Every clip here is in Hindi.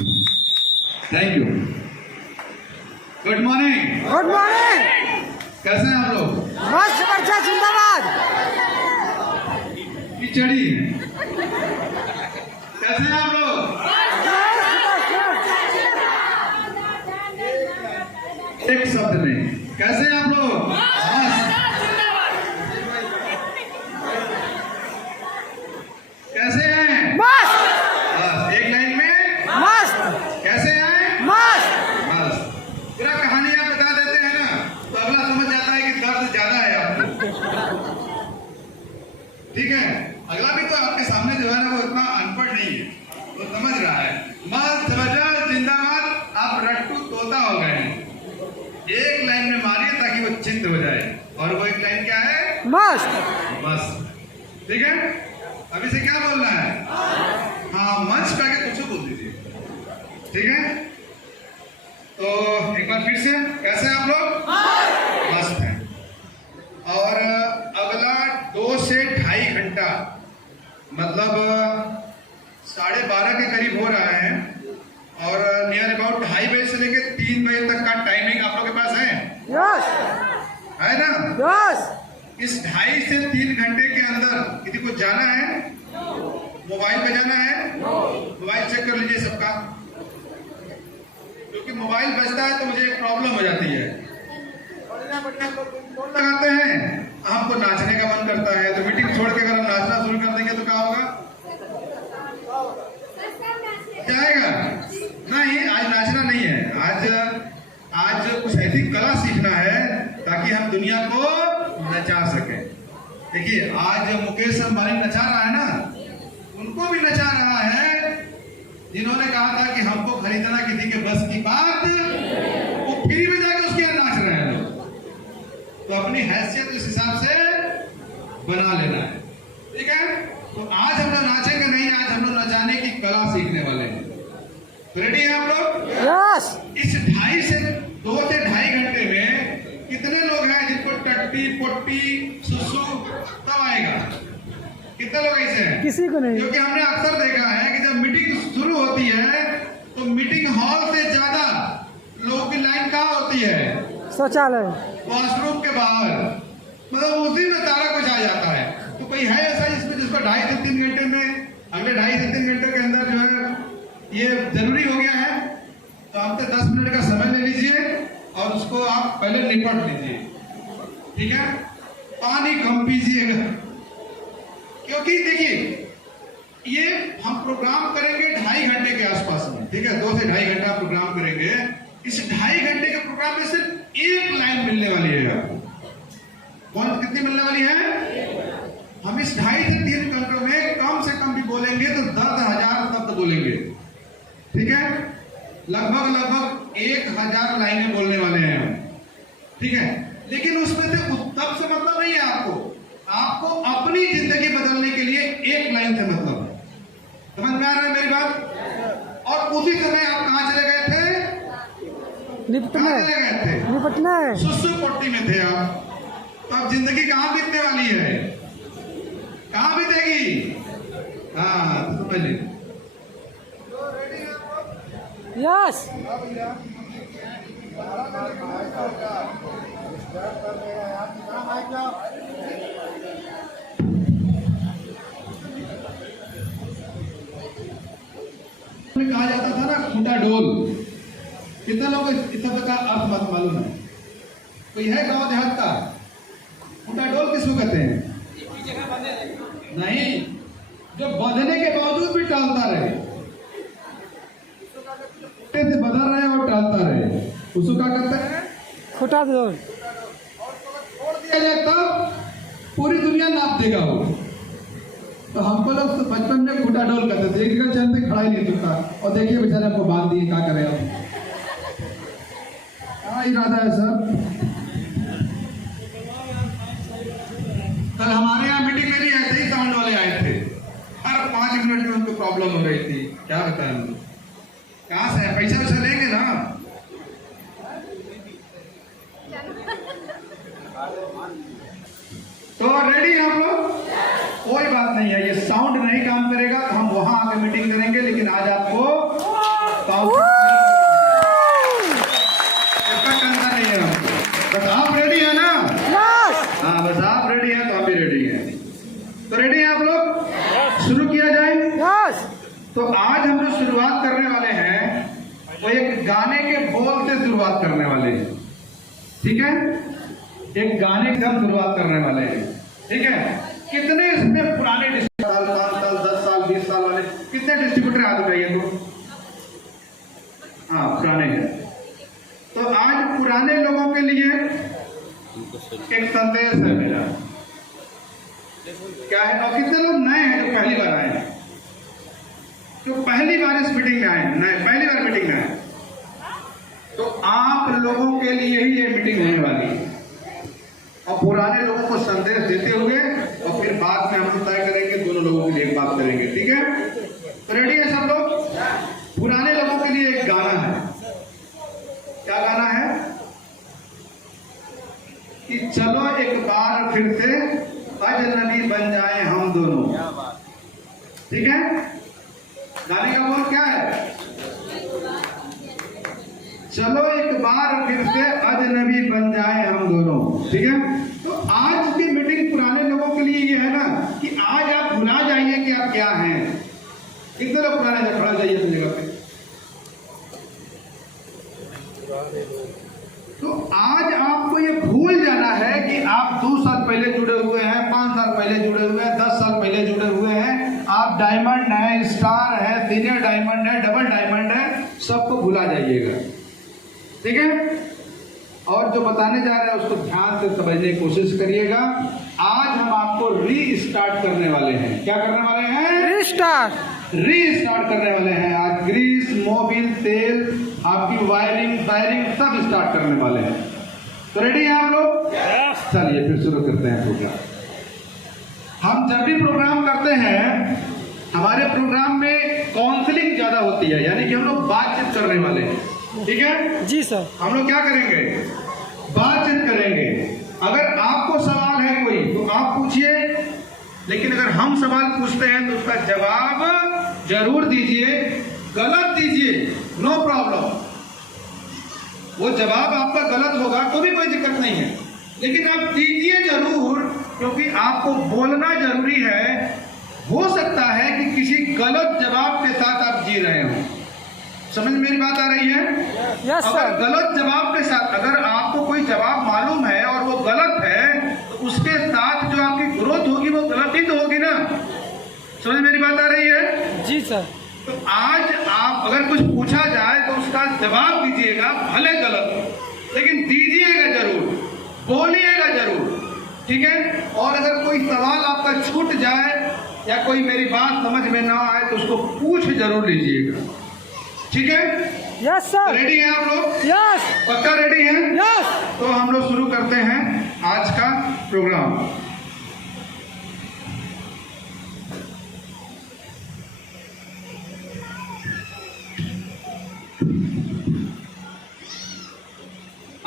Thank you. Good morning. Good morning. कैसे हैं आप लोग? मस्त बच्चा जिंदाबाद। खिचड़ी। कैसे हैं आप लोग? एक शब्द में कैसे हैं आप लोग? मस्त। कैसे हैं? मस्त बस एक लाइन में मस्त कैसे हैं? मस्त। बस पूरा कहानी आप बता देते हैं ना तो अगला समझ जाता है कि दर्द ज्यादा है आपको। ठीक है, अगला भी तो आपके सामने जो है ना वो इतना अनपढ़ नहीं है, वो समझ रहा है। मस्त वजह जिंदाबाद। आप रट्टू तोता हो गए हैं। एक लाइन में मारिए ताकि वो चिंत हो जाए, और वो एक लाइन क्या है? मस्त मस्त। ठीक है, अभी से क्या बोलना है? हाँ, मंच पे आके कुछ बोल दीजिए। ठीक है, तो एक बार फिर से कैसे हैं आप लोग? मस्त हैं। और अगला 2 से ढाई घंटा मतलब 12:30 के करीब हो रहा है, और नियर अबाउट 2:30 बजे से लेकर 3 बजे तक का टाइमिंग आप लोग के पास है? यस है ना? यस। इस 2.5 से 3 घंटे के अंदर किसी को जाना है? मोबाइल पे जाना है? मोबाइल चेक कर लीजिए सबका, क्योंकि मोबाइल बजता है तो मुझे एक प्रॉब्लम हो जाती है। फोन लगाते हैं, हमको नाचने का मन करता है, तो मीटिंग छोड़ के अगर हम नाचना शुरू कर देंगे तो क्या होगा? जाएगा नहीं। आज नाचना नहीं है, आज कुछ ऐसी कला सीखना है ताकि हम दुनिया को नचा सके। देखिए, आज मुकेश अंबानी नचा रहा है ना, उनको भी नचा रहा है जिन्होंने कहा था कि हमको खरीदना किसी के बस की बात, वो फ्री में जाके उसके यहाँ नाच रहे हैं लोग। तो अपनी हैसियत इस हिसाब से बना लेना है। ठीक है, तो आज हम लोग नाचेंगे नहीं, आज हम लोग नचाने की कला सीखने वाले हैं। रेडी हैं आप लोग? यस। इस 2 से 2.5 घंटे में कितने लोग हैं जिनको टट्टी पोट्टी सुसु कब आएगा? कितने लोग ऐसे हैं? किसी को नहीं। क्योंकि हमने अक्सर देखा है कि जब मीटिंग शुरू होती है तो मीटिंग हॉल से ज्यादा लोगों की लाइन कहाँ होती है? शौचालय, वॉशरूम के बाहर। मतलब उसी में सारा कुछ आ जाता है। तो कोई है ऐसा जिसको 2.5 से 3 घंटे में, अगले 2.5 से 3 घंटे के अंदर जो है ये जरूरी हो गया है? तो आपसे 10 मिनट का समय ले लीजिए और उसको आप पहले निपट लीजिए। ठीक है, पानी कम पीजिएगा, क्योंकि देखिए ये हम प्रोग्राम करेंगे 2.5 घंटे के आसपास में। ठीक है, 2 से 2.5 घंटा प्रोग्राम करेंगे। इस 2.5 घंटे के प्रोग्राम में सिर्फ एक लाइन मिलने वाली है आपको। कौन कितनी मिलने वाली है? हम इस 2.5 से 3 घंटों में कम से कम भी बोलेंगे तो 10,000 शब्द बोलेंगे। ठीक है, लगभग 1,000 लाइनें बोलने वाले हैं हम। ठीक है, लेकिन उसमें से तब से मतलब नहीं है आपको अपनी जिंदगी बदलने के लिए एक लाइन से मतलब है। समझ में आ रहा है मेरी बात? और उसी समय आप कहां चले गए थे? निपटने सुसु पोट्टी में थे आप। तो अब जिंदगी कहां बीतने वाली है? कहां बीतेगी? हाँ, तो समझ लीजिए। यस। कहा जाता था ना खूंटा डोल। कितने लोग इस शब्द का अर्थ मत मालूम है? कोई है गांव देहात का? खूंटा डोल किसको कहते हैं? नहीं, जो बंधने के बावजूद भी टालता रहे, से बदल रहे और टालता रहे, उसको क्या कहते हैं? खूंटा डोल। छोड़ दिया जाए तब पूरी दुनिया नाप देगा वो। तो हमको लोग तो बचपन में खूंटा डोल करते थे, एक जगह चलते खड़ा ही नहीं टूटता, और देखिए बेचारे आपको बांध दिए, क्या करें आप? क्या इरादा है सर? कल हमारे यहाँ मीटिंग में भी ऐसे ही साउंड वाले आए थे। हर 5 मिनट में उनको प्रॉब्लम हो रही थी। क्या बताएं हम लोग? कहाँ से है? पैसा वैसा लेंगे ना? तो रेडी हम लोग? कोई बात नहीं है, ये साउंड नहीं काम करेगा तो हम वहां आके मीटिंग करेंगे, लेकिन आज आपको इसका टेंशन नहीं है हमको। बस आप रेडी है ना? यस। हाँ, बस आप रेडी हैं तो हम भी रेडी हैं। तो रेडी हैं आप लोग? शुरू किया जाए। यस। तो आज हम जो शुरुआत करने वाले हैं वो एक गाने के बोल से शुरुआत करने वाले हैं। ठीक है, एक गाने से हम शुरुआत करने वाले हैं। ठीक है, कितने इसमें पुराने डिस्ट्रीब्यूटर, 5 साल 10 साल 20 साल वाले कितने डिस्ट्रीब्यूटर हाथ उठाइए तो? हाँ, पुराने हैं। तो आज पुराने लोगों के लिए एक संदेश है मेरा। क्या है? और कितने लोग नए हैं जो पहली बार आए हैं, जो पहली बार इस मीटिंग में आए हैं, नए पहली बार मीटिंग में आए, तो आप लोगों के लिए ही ये मीटिंग होने वाली है। और पुराने लोगों को संदेश देते हुए और फिर बाद में हम तय करेंगे, दोनों लोगों के लिए एक बात करेंगे। ठीक है, तो रेडी है सब लोग? पुराने लोगों के लिए एक गाना है। क्या गाना है? कि चलो एक बार फिर से अजनबी बन जाए हम दोनों। ठीक है, गाने का बोल क्या है? चलो एक बार फिर से अजनबी बन जाए हम दोनों। ठीक है, तो आज की मीटिंग पुराने लोगों के लिए ये है ना कि आज आप भुला जाइए कि आप क्या हैं। कितने लोग पुराने जब खड़ा जाइए अपनी जगह पे। तो आज आपको ये भूल जाना है कि आप 2 साल पहले जुड़े हुए हैं, 5 साल पहले जुड़े हुए हैं, 10 साल पहले जुड़े हुए हैं। आप डायमंड है, स्टार है, सीनियर डायमंड है, डबल डायमंड है, सबको भुला जाइएगा। ठीक है, और जो बताने जा रहे हैं उसको ध्यान से समझने की कोशिश करिएगा। आज हम आपको रीस्टार्ट करने वाले हैं। क्या करने वाले हैं? रीस्टार्ट करने वाले हैं। आज ग्रीस, मोबिल, तेल, आपकी वायरिंग सब स्टार्ट करने वाले हैं। तो रेडी हैं आप लोग? चलिए फिर शुरू करते हैं प्रोग्राम। हम जब भी प्रोग्राम करते हैं, हमारे प्रोग्राम में काउंसलिंग ज्यादा होती है, यानी कि हम लोग बातचीत करने वाले हैं। ठीक है जी सर। हम लोग क्या करेंगे? बातचीत करेंगे। अगर आपको सवाल है कोई तो आप पूछिए, लेकिन अगर हम सवाल पूछते हैं तो उसका जवाब जरूर दीजिए। गलत दीजिए, नो प्रॉब्लम। वो जवाब आपका गलत होगा तो भी कोई दिक्कत नहीं है, लेकिन आप दीजिए जरूर, क्योंकि आपको बोलना जरूरी है। हो सकता है कि किसी गलत जवाब के साथ आप जी रहे हो। समझ मेरी बात आ रही है? यस अगर सर। गलत जवाब के साथ, अगर आपको कोई जवाब मालूम है और वो गलत है, तो उसके साथ जो आपकी ग्रोथ होगी वो गलत ही तो होगी ना। समझ मेरी बात आ रही है? जी सर। तो आज आप अगर कुछ पूछा जाए तो उसका जवाब दीजिएगा, भले गलत हो, लेकिन दीजिएगा जरूर, बोलिएगा जरूर। ठीक है, और अगर कोई सवाल आपका छूट जाए या कोई मेरी बात समझ में ना आए तो उसको पूछ जरूर लीजिएगा। ठीक है, यस सर। रेडी हैं आप लोग? यस। पक्का रेडी हैं? यस। तो हम लोग शुरू करते हैं आज का प्रोग्राम।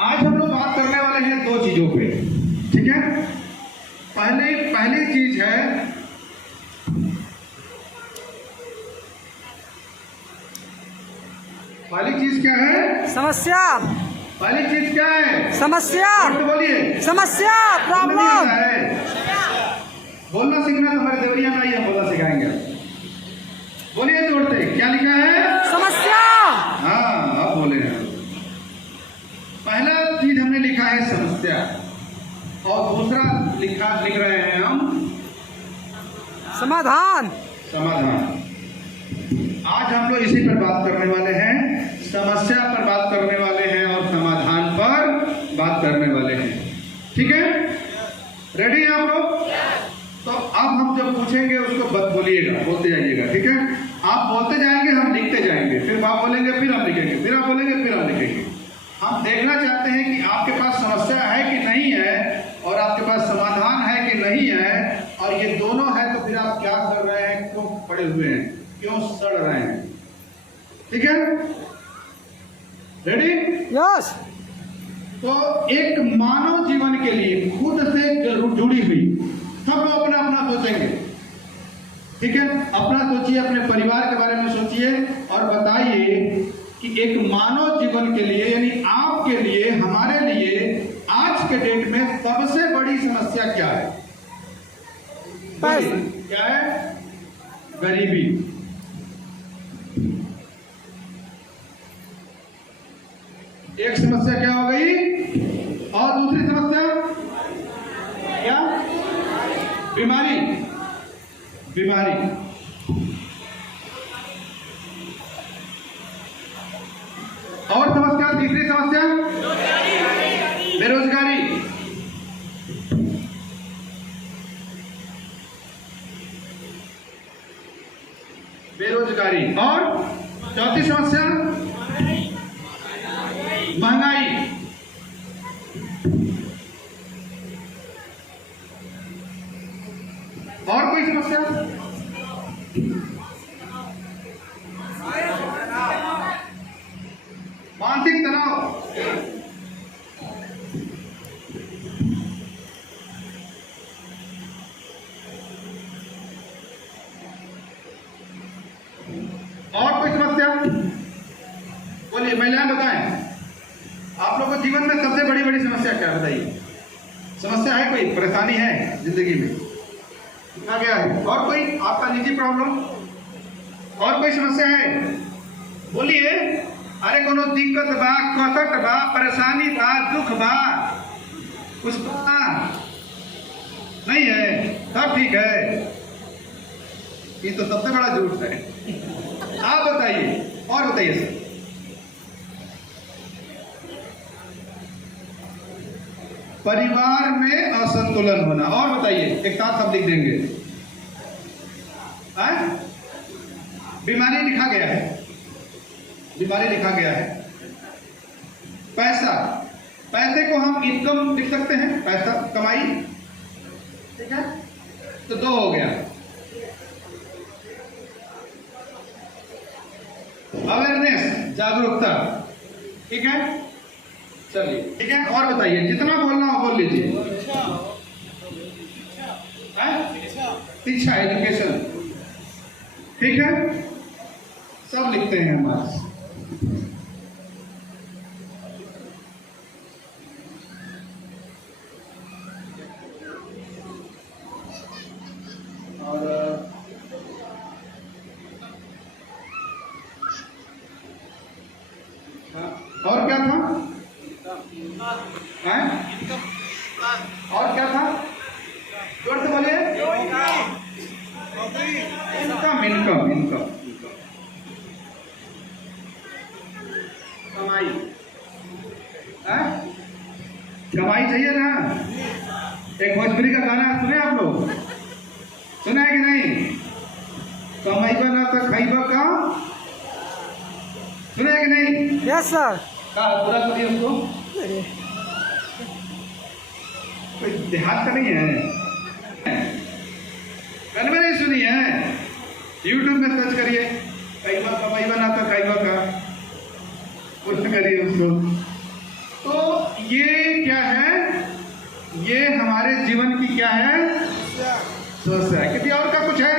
आज हम लोग बात करने वाले हैं 2 चीजों पे। ठीक है, पहली चीज है पहली चीज क्या है? समस्या। पहली चीज क्या है? समस्या। तो बोलिए। समस्या, प्रॉब्लम। बोलना सीखना तो हमारे देवरिया में आइए, बोलना सिखाएंगे। बोलिए जोड़ते, क्या लिखा है? समस्या। हाँ, अब बोले हैं। पहला चीज हमने लिखा है समस्या, और दूसरा लिख रहे हैं हम समाधान। समाधान। आज हम लोग इसी पर बात करने वाले हैं, समस्या पर बात करने वाले हैं और समाधान पर बात करने वाले हैं। ठीक है, रेडी हैं आप लोग? तो अब हम जब पूछेंगे उसको बोलिएगा, बोलते जाइएगा। ठीक है, आप बोलते जाएंगे, हम लिखते जाएंगे, फिर आप बोलेंगे, फिर हम लिखेंगे, फिर आप बोलेंगे, फिर हम लिखेंगे। हम देखना चाहते हैं कि आपके पास समस्या है कि नहीं है, और आपके पास समाधान है कि नहीं है, और ये दोनों है तो फिर आप क्या कर रहे हैं, क्यों पड़े हुए हैं, क्यों सड़ रहे हैं। ठीक है, रेडी? यस। तो एक मानव जीवन के लिए खुद से जुड़ी हुई, सब लोग अपना अपना सोचेंगे। ठीक है, अपना सोचिए, अपने परिवार के बारे में सोचिए और बताइए कि एक मानव जीवन के लिए यानी आपके लिए, हमारे लिए आज के डेट में सबसे बड़ी समस्या क्या है? पैसा। क्या है? गरीबी। एक समस्या क्या हो गई, और दूसरी समस्या क्या? बीमारी। बीमारी। और समस्या, तीसरी समस्या बेरोजगारी। बेरोजगारी। और चौथी समस्या महंगाई। और कोई समस्या? मानसिक तनाव। और कोई समस्या? बोलिए, महिलाएं बताएं, आप लोगों को जीवन में सबसे बड़ी बड़ी समस्या क्या है? बताइए। समस्या है, कोई परेशानी है जिंदगी में? आ गया है। और कोई आपका निजी प्रॉब्लम? और कोई समस्या है? बोलिए। अरे कोनो दिक्कत बा, कसट बा, परेशानी बा, दुख बा, कुछ बा? नहीं है, सब ठीक है। ये तो सबसे बड़ा झूठ है। आप बताइए, और बताइए सर। परिवार में असंतुलन होना। और बताइए, एक साथ सब लिख देंगे। बीमारी लिखा गया है, बीमारी लिखा गया है। पैसा, पैसे को हम इनकम लिख सकते हैं, पैसा कमाई, ठीक है, तो 2 हो गया। अवेयरनेस, जागरूकता, ठीक है, चलिए, ठीक है। और बताइए, जितना बोलना हो बोल लीजिए। शिक्षा, एजुकेशन, ठीक है, सब लिखते हैं हमारे। और क्या था? हैं? और क्या था? जोर से बोलिए। इनकम, इनकम, इनकम, कमाई। कमाई चाहिए ना? एक भोजपुरी का गाना सुने आप लोग? सुना है कि नहीं? कमाईबा ना तो खाईबा का। सुना है कि नहीं? Yes sir. पूरा करिए उसको। कोई देहात का नहीं है? मैंने नहीं सुनी है? यूट्यूब में सर्च करिए, कईबा कमाई बना तो कईबा का, कुछ करिए उसको। तो ये क्या है? ये हमारे जीवन की क्या है? समस्या है। किसी और का कुछ है?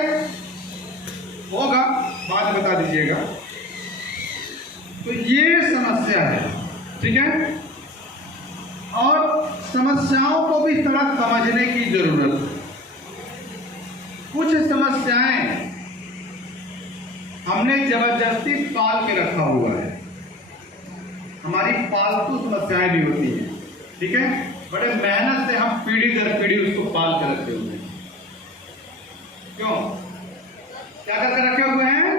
होगा, बाद में बता दीजिएगा। तो ये समस्या है, ठीक है। और समस्याओं को भी थोड़ा समझने की जरूरत है। कुछ समस्याएं हमने जबरदस्ती पाल के रखा हुआ है, हमारी पालतू समस्याएं भी होती हैं, ठीक है। बड़े मेहनत से हम पीढ़ी दर पीढ़ी उसको पाल कर रखे हुए हैं। क्यों? क्या करके रखे हुए हैं?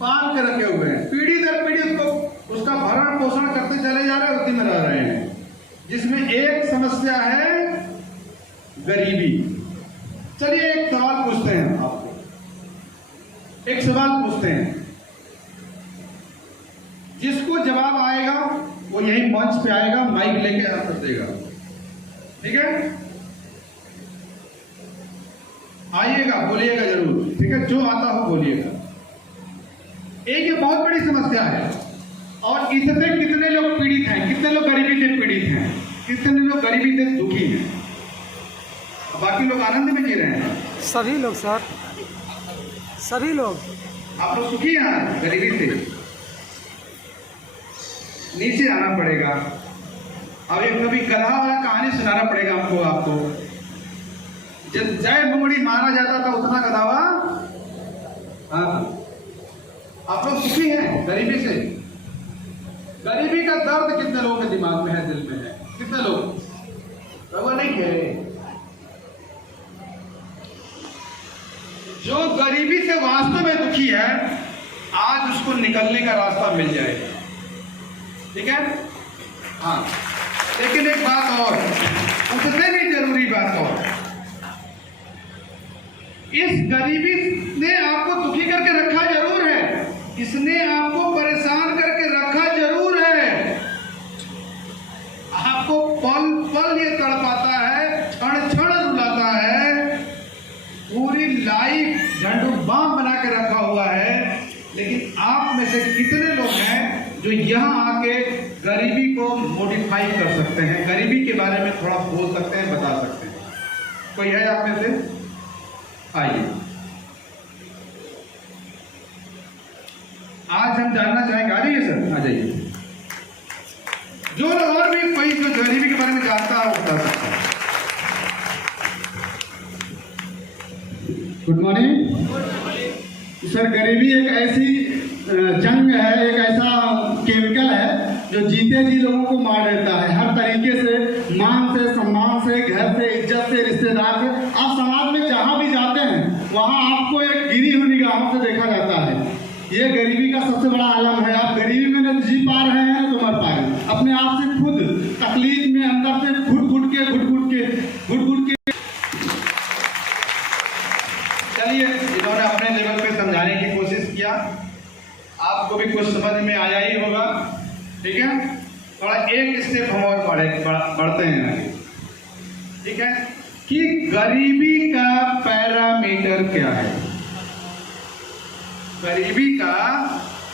पाल के रखे हुए हैं। पीढ़ी दर पीढ़ी उसको, उसका भरण पोषण करते चले जा रहे हैं, उसी में रह रहे हैं। जिसमें एक समस्या है गरीबी। चलिए एक सवाल पूछते हैं आपको, एक सवाल पूछते हैं, जिसको जवाब आएगा वो यही मंच पे आएगा, माइक लेके आंसर देगा, ठीक है। आइएगा, बोलिएगा जरूर, ठीक है, जो आता हो बोलिएगा। एक ये बहुत बड़ी समस्या है, और इससे कितने लोग पीड़ित हैं, कितने लोग गरीबी से पीड़ित हैं, कितने लोग गरीबी से दुखी हैं, बाकी लोग आनंद में जी रहे हैं। सभी लोग सर, सभी लोग। आप लोग सुखी हैं गरीबी से? नीचे आना पड़ेगा। अब एक कभी गधा वाला कहानी सुनाना पड़ेगा आपको। जब जय मुंगड़ी मारा जाता था उतना गधावा। हाँ, आप लोग सुखी हैं गरीबी से? गरीबी का दर्द कितने लोगों के दिमाग में है, दिल में है? कितने लोग? रवा नहीं है। जो गरीबी से वास्तव में दुखी है, आज उसको निकलने का रास्ता मिल जाएगा। ठीक है? हाँ, लेकिन एक बात और, उससे भी जरूरी बात और, इस गरीबी ने आपको दुखी करके रखा जरूर है, इसने आपको परेशान करके रखा जरूर है। आपको पल पल ये तड़पाता है, क्षण क्षण रुलाता है, पूरी लाइफ झंडू बाम बना के रखा हुआ है। लेकिन आप में से कितने लोग हैं जो यहाँ आके गरीबी को मॉडिफाई कर सकते हैं, गरीबी के बारे में थोड़ा बोल सकते हैं, बता सकते हैं? कोई है आप में से? आइए, आज हम जानना चाहेंगे। आ जाइए सर, आ जाइए। जो और भी कोई जो गरीबी के बारे में जानता है वो बता सकता है। Good morning sir. गरीबी एक ऐसी जंग है, एक ऐसा केमिकल है जो जीते जी लोगों को मार देता है, हर तरीके से, मान से, सम्मान से, घर से, इज्जत से, रिश्तेदार से। आप समाज में जहाँ भी जाते हैं वहाँ आपको एक गिरी हुई निगाहों से देखा जाता है। ये गरीबी का सबसे बड़ा आलम है। आप गरीबी में न जी पा रहे हैं तो मर पा रहे हैं, अपने आप से खुद तकलीफ में अंदर से घुट घुट के। चलिए, इन्होंने अपने लेवल पे समझाने की कोशिश किया, आपको भी कुछ समझ में आया ही होगा। ठीक है, थोड़ा एक स्टेप हम और बढ़ते हैं आगे। ठीक है, कि गरीबी का पैरामीटर क्या है, गरीबी का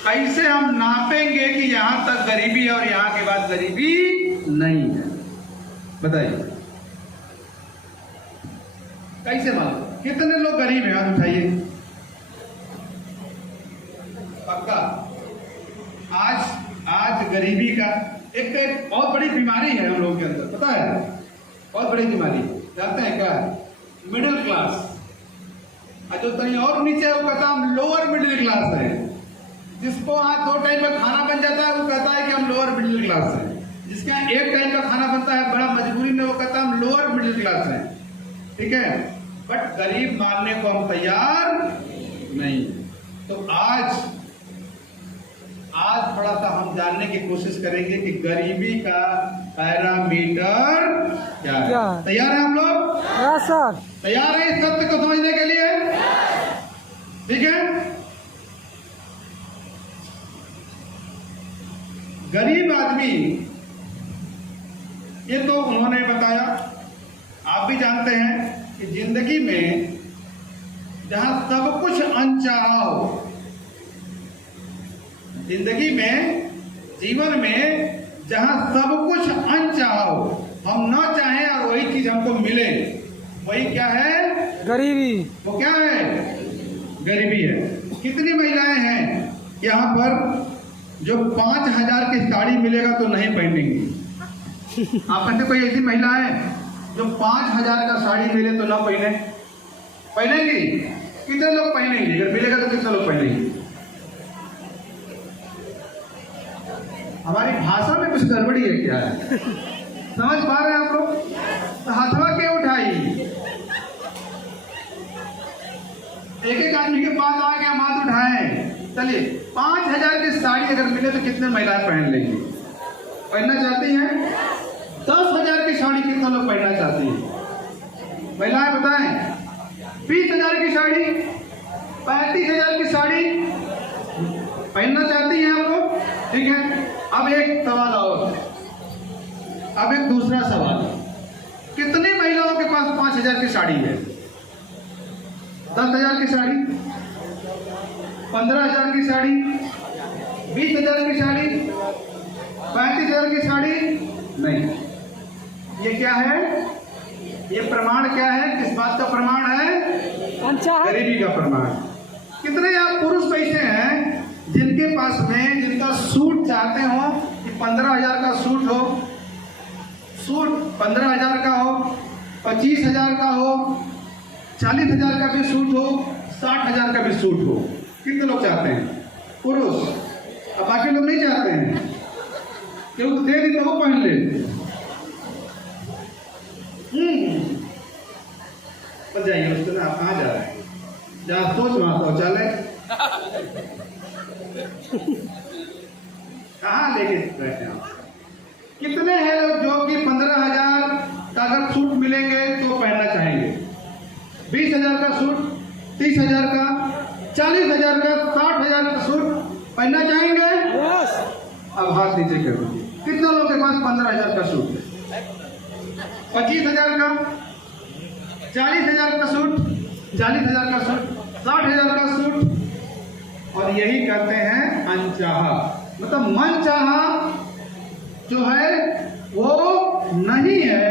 कैसे हम नापेंगे कि यहां तक गरीबी है और यहां के बाद गरीबी नहीं है? बताइए, कैसे मालूम? कितने लोग गरीब हैं? हाथ उठाइए। पक्का? आज गरीबी का एक बहुत बड़ी बीमारी है हम लोगों के अंदर, पता है? बहुत बड़ी बीमारी, जानते हैं क्या? Middle class. जो तनी और नीचे है वो कहता है हम लोअर मिडिल क्लास है। जिसको आज 2 टाइम का खाना बन जाता है वो कहता है कि हम लोअर मिडिल क्लास है। जिसके यहाँ 1 टाइम का खाना बनता है बड़ा मजबूरी में, वो कहता है हम लोअर मिडिल क्लास है। ठीक है, बट गरीब मानने को हम तैयार नहीं। तो आज थोड़ा सा हम जानने की कोशिश करेंगे कि गरीबी का पैरामीटर क्या है। तैयार है हम लोग? Yes sir. तैयार है इस सत्य को समझने के लिए? ठीक है, गरीब आदमी, ये तो उन्होंने बताया, आप भी जानते हैं कि जिंदगी में जहां सब कुछ अनचाहा हो, जिंदगी में, जीवन में जहां सब कुछ अनचाहा हो, हम ना चाहें और वही चीज हमको मिले, वही क्या है? गरीबी। वो क्या है? गरीबी है। कितनी महिलाएं हैं यहाँ पर जो 5000 की साड़ी मिलेगा तो नहीं पहनेंगी? आप में से कोई ऐसी महिला है जो 5000 का साड़ी मिले तो ना पहनेंगी? कितने लोग पहनेंगे? अगर मिलेगा तो कितने लोग पहनेंगे? हमारी भाषा में कुछ गड़बड़ी है क्या है? समझ पा रहे हैं आप लोग? तो हथवा क्यों उठाई? एक आदमी के पास आ गया, हाथ उठाए। चलिए, 5000 की साड़ी अगर मिले तो कितने महिलाएं पहन लेंगी? पहनना चाहती हैं? 10,000 की साड़ी कितने लोग पहनना चाहती हैं? महिलाएं बताएं। 20,000 की साड़ी, 35,000 की साड़ी पहनना चाहती हैं आप लोग? ठीक है, अब एक सवाल और, अब एक दूसरा सवाल, कितनी महिलाओं के पास 5000 की साड़ी है? 10,000 की साड़ी, 15,000 की साड़ी, 20,000 की साड़ी, 35,000 की साड़ी? नहीं। ये क्या है? ये प्रमाण क्या है? किस बात का प्रमाण है? गरीबी का प्रमाण। कितने आप पुरुष ऐसे हैं जिनके पास में, जिनका सूट चाहते हो कि 15,000 का सूट हो, सूट 15,000 का हो, 25,000 का हो, 40,000 का भी सूट हो, 60,000 का भी सूट हो? कितने लोग चाहते हैं? पुरुष। अब बाकी लोग नहीं चाहते हैं, क्योंकि दे दी तो वो पहन ले। बच जाइए उसको ना, आप कहाँ जा रहे हैं? जहाँ सोच वहाँ शौचालय। कहाँ लेके बैठे आप? कितने हैं लोग जो कि 15,000 का अगर सूट मिलेंगे तो पहनना चाहेंगे? 20,000 का सूट, 30,000 का, 40,000 का, 60,000 का सूट पहनना चाहेंगे? यस। अब हाथ नीचे कर दीजिए। कितने लोगों के पास 15,000 का सूट है? 25,000 का, 40,000 का सूट, 40,000 का सूट, 60,000 का सूट। और यही कहते हैं अनचाहा, मतलब मन चाहा जो है वो नहीं है,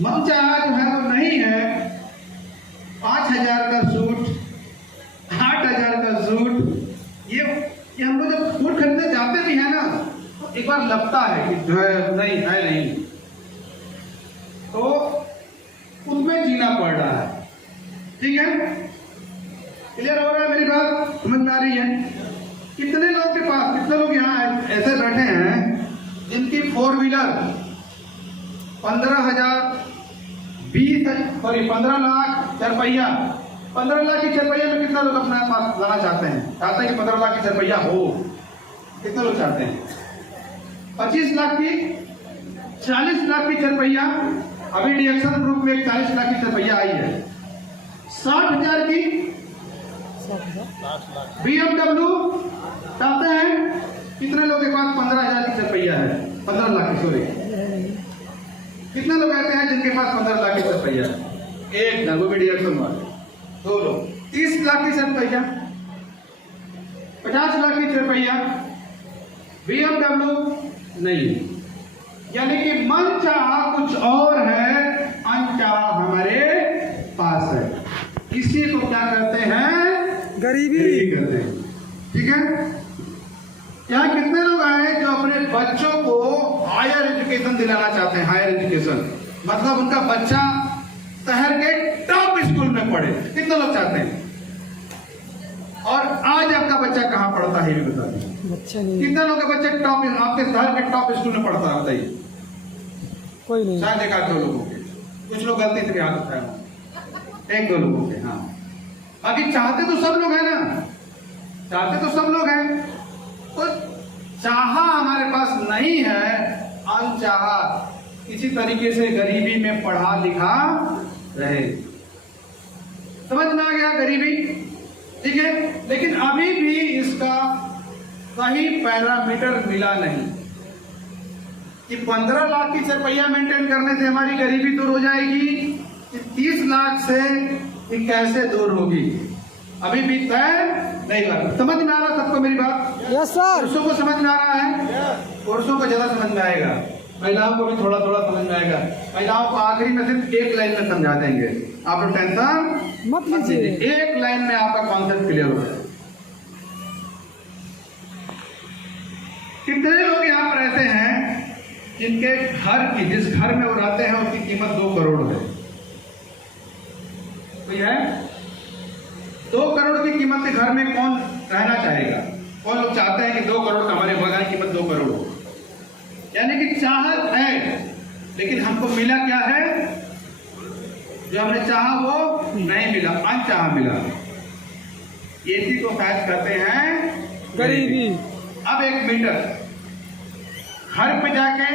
मन चाहा जो है वो नहीं है। 5,000 का सूट, 8,000 का सूट, ये हम लोग जब सूट खरीदने जाते भी हैं ना, तो एक बार लगता है कि जो है नहीं है, नहीं, तो उसमें जीना पड़ रहा है। ठीक है, क्लियर हो रहा है मेरी बात? समझ में आ रही है? कितने लोग के पास, कितने लोग यहाँ ऐसे बैठे हैं जिनकी 4 व्हीलर 15,000, 15 लाख चरपहिया, 15 लाख की चरपहिया में कितना लोग अपना पास लाना चाहते हैं? चाहते हैं कि 15 लाख की चरपहिया हो? कितने लोग चाहते हैं? 25 लाख की, 40 लाख की चरपहिया, अभी डिएक्शन ग्रुप में 40 लाख की चरपहिया आई है। 60,000 की BMW चाहते हैं? कितने लोग के पास 15,000 की चरपहिया है? 15 लाख की, सॉरी, कितने लोग ऐसे हैं जिनके पास 15 लाख की चरपहिया है? एक ना, वो भी डिएक्शन वाले। 2 लोग। 30 लाख की चरपहिया, 50 लाख की चरपहिया, BMW नहीं। यानी कि मन चाहा कुछ और है, अनचाहा हमारे पास है। इसी को क्या कहते हैं? गरीबी कहते हैं। ठीक है, यहाँ कितने लोग आए जो अपने बच्चों को हायर एजुकेशन दिलाना चाहते हैं? हायर एजुकेशन मतलब उनका बच्चा शहर के टॉप स्कूल में पढ़े। कितने लोग चाहते हैं? और आज आपका बच्चा कहाँ पढ़ता है ये भी बता दीजिए। बच्चे नहीं, कितने लोग के बच्चे टॉप, आपके शहर के टॉप स्कूल में पढ़ता है? बताइए। कोई नहीं। शायद देखा 2 लोगों के, कुछ लोग गलती से हाथ उठाए, 1-2 लोगों के। हाँ, बाकी चाहते तो सब लोग हैं ना, चाहते तो सब लोग हैं। तो चाहा हमारे पास नहीं है, अनचाहा किसी तरीके से गरीबी में पढ़ा लिखा रहे। समझ में आ गया गरीबी? ठीक है, लेकिन अभी भी इसका सही पैरामीटर मिला नहीं कि 15 लाख की चरपहिया मेंटेन करने से हमारी गरीबी दूर हो जाएगी, कि 30 लाख से ये कैसे दूर होगी, अभी भी तय नहीं हुआ। समझ में आ रहा सबको मेरी बात? Yes sir. पुरुषों को समझ में आ रहा है? पुरुषों को ज्यादा समझ में आएगा, महिलाओं को भी थोड़ा थोड़ा समझ में आएगा। महिलाओं को आखिरी में सिर्फ एक लाइन में समझा देंगे, आप लोग टेंशन मत लीजिए। एक लाइन में आपका कॉन्सेप्ट क्लियर हो जाए। कितने लोग यहाँ पर ऐसे हैं जिनके घर की, जिस घर में वो रहते हैं उसकी कीमत 2 करोड़ है? कोई है? 2 करोड़ की कीमत के घर में कौन रहना चाहेगा? कौन लोग चाहते हैं कि 2 करोड़ का हमारे मकान की कीमत 2 करोड़ हो? यानी कि चाहत है, लेकिन हमको मिला क्या है? जो हमने चाहा वो नहीं मिला, अनचाहा मिला। इसी को शायद कहते हैं गरीबी। अब एक मीटर, घर पे जाके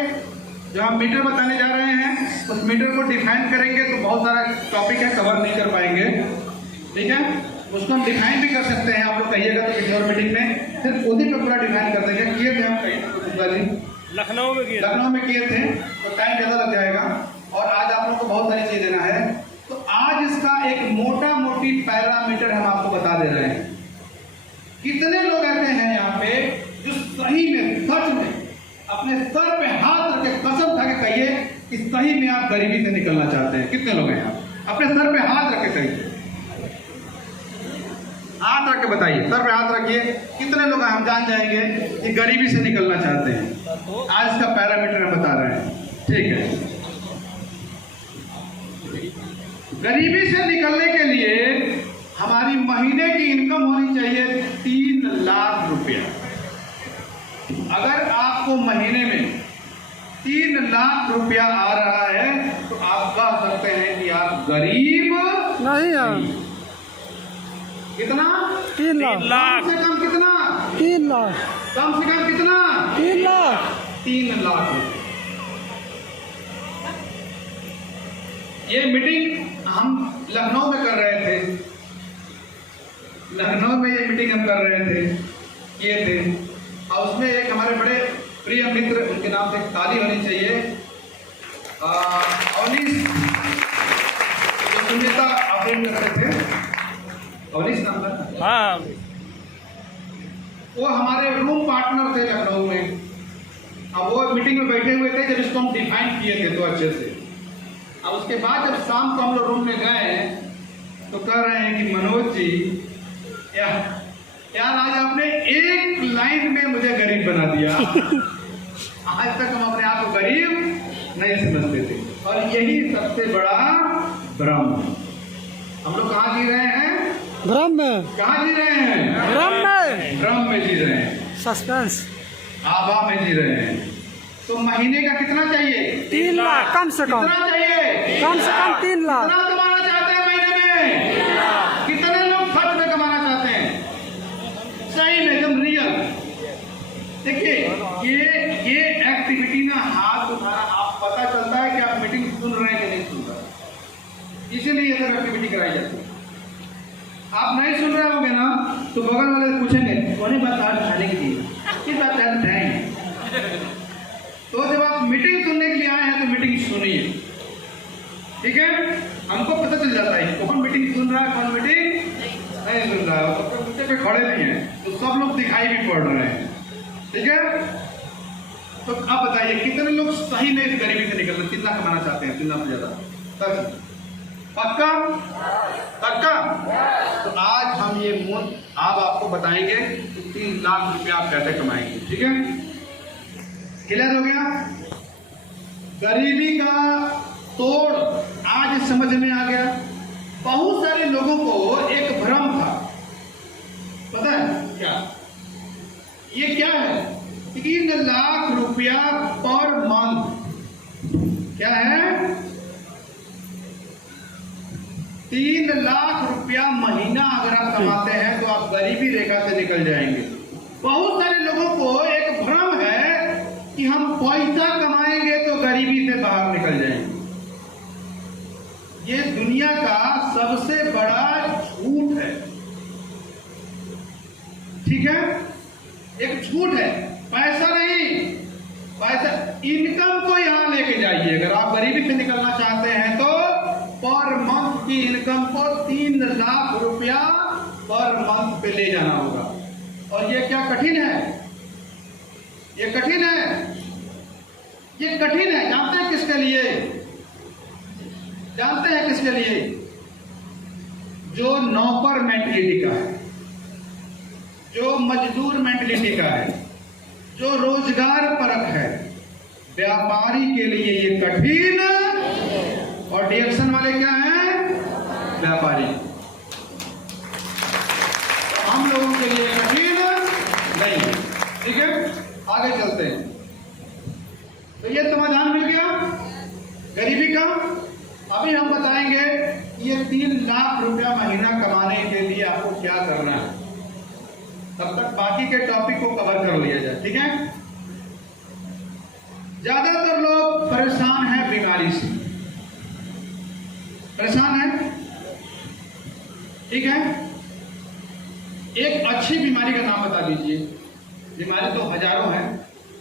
जो हम मीटर बताने जा रहे हैं उस मीटर को डिफाइन करेंगे तो बहुत सारा टॉपिक है, कवर नहीं कर पाएंगे। ठीक है, उसको हम डिफाइन भी कर सकते हैं, आप लोग कहिएगा तो किसी और मीटिंग में सिर्फ उसी पे पूरा डिफाइन कर देंगे। किए थे हम कहीं लखनऊ में किए थे, तो टाइम ज़्यादा लग जाएगा और आज आप लोग को बहुत सारी चीज़ देना है। तो आज इसका एक मोटा मोटी पैरामीटर हम आपको बता दे रहे हैं। कितने लोग ऐसे हैं यहाँ पे जो सही में, सच में अपने सर पे हाथ रख के कसम खा के कहिए कि सही में आप गरीबी से निकलना चाहते हैं? कितने लोग हैं यहाँ? अपने सर पे हाथ रख के कहिए। हाथ रख के बताइए, सर पे हाथ रखिए, कितने लोग हम जान जाएंगे कि गरीबी से निकलना चाहते हैं। आज इसका पैरामीटर हम बता रहे हैं, ठीक है। गरीबी से निकलने के लिए हमारी महीने की इनकम होनी चाहिए 3 लाख रुपया। अगर आपको महीने में 3 लाख रुपया आ रहा है तो आप कह सकते हैं कि आप गरीब नहीं है। कितना? 3 लाख। कम से कम कितना? 3 लाख। कम से कम कितना? 3 लाख। 3 लाख रुपये। ये मीटिंग हम लखनऊ में कर रहे थे, लखनऊ में ये मीटिंग हम कर रहे थे, किए थे, और उसमें एक हमारे बड़े प्रिय मित्र, उनके नाम से ताली होनी चाहिए, अवनीश, जो सुनीता ऑपरेट कर रहे थे, अवनीश नाम था। हाँ, वो हमारे रूम पार्टनर थे लखनऊ में। अब वो मीटिंग में बैठे हुए थे जब इसको हम डिफाइन किए थे तो अच्छे से। अब उसके बाद जब शाम को हम लोग रूम में गए तो कह रहे हैं कि मनोज जी, यार आज आपने एक लाइन में मुझे गरीब बना दिया। आज तक हम अपने आप को गरीब नहीं समझते थे, और यही सबसे बड़ा भ्रम। हम लोग कहाँ जी रहे हैं? भ्रम में। कहाँ जी रहे हैं? भ्रम में। भ्रम में जी रहे हैं, सस्पेंस। आभा में जी रहे हैं। तो महीने का कितना चाहिए? 3 लाख कम से कम। कितना चाहिए? कम से कम 3 लाख। कितना कमाना चाहते हैं महीने में? कितने लोग खर्च में कमाना चाहते हैं? सही में एकदम रियल। देखिए ये एक्टिविटी ना, हाथ उठाना, आप पता चलता है कि आप मीटिंग सुन रहे हैं कि नहीं सुन रहे, इसीलिए ये सब एक्टिविटी कराई जाती है। आप नहीं सुन रहे होंगे ना तो बगल वाले पूछेंगे कौन बात आज खाने के लिए, किस बात आज उठाएंगे। तो जब आप मीटिंग सुनने के लिए आए हैं तो मीटिंग सुनिए, ठीक है। हमको पता चल जाता है कौन मीटिंग सुन रहा है, कौन मीटिंग नहीं सुन रहा है। तो कुत्ते पे खड़े नहीं हैं तो सब लोग दिखाई भी पड़ रहे हैं, ठीक है। तो अब बताइए कितने लोग सही में इस गरीबी से निकलना 3 लाख कमाना चाहते हैं? 3 लाख से ज्यादा पक्का? पक्का? तो आज हम ये आप आपको बताएंगे कि 3 लाख रुपया आप कैसे कमाएंगे, ठीक है। क्लियर हो गया? गरीबी का तोड़ आज समझ में आ गया। बहुत सारे लोगों को एक भ्रम था, पता है क्या? ये क्या है? 3 लाख रुपया पर मंथ। क्या है? 3 लाख रुपया महीना अगर आप कमाते हैं तो आप गरीबी रेखा से निकल जाएंगे। बहुत सारे लोगों को एक भ्रम है कि हम पैसा कमाएंगे तो गरीबी से बाहर निकल जाएंगे। ये दुनिया का सबसे बड़ा झूठ है, ठीक है। एक झूठ है, पैसा नहीं, पैसा इनकम को यहां लेके जाइए। अगर आप गरीबी से निकलना चाहते हैं तो पर मंथ की इनकम को 3 लाख रुपया पर मंथ पे ले जाना होगा। और ये क्या कठिन है? ये कठिन है, ये कठिन है। जानते हैं किसके लिए? जानते हैं किसके लिए? जो नौकर मेंटलिटी का है, जो मजदूर मेंटलिटी का है, जो रोजगार परक है, व्यापारी के लिए ये कठिन। और डिएक्शन वाले क्या हैं? व्यापारी। तो हम लोगों के लिए कठिन नहीं है, ठीक है। आगे चलते हैं। तो ये समाधान मिल गया गरीबी का। अभी हम बताएंगे ये 3 लाख रुपया महीना कमाने के लिए आपको क्या करना है। तब तक बाकी के टॉपिक को कवर कर लिया जाए, ठीक है। ज्यादातर लोग परेशान हैं बीमारी से, परेशान है, ठीक है। एक अच्छी बीमारी का नाम बता दीजिए। बीमारी तो हजारों है,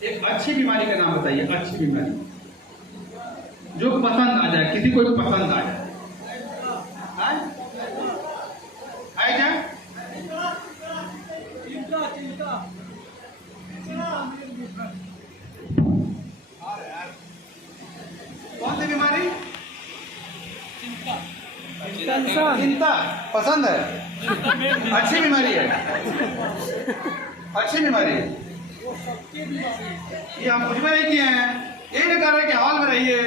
एक अच्छी बीमारी का नाम बताइए। अच्छी बीमारी जो पसंद आ जाए, किसी को पसंद आ जाए। आए क्या? कौन सी बीमारी? टेंशन चिंता पसंद है, अच्छी बीमारी है, अच्छी बीमारी है। ये हम कुछ भी नहीं किए हैं, ये नहीं कर रहे कि हाल में रहिए।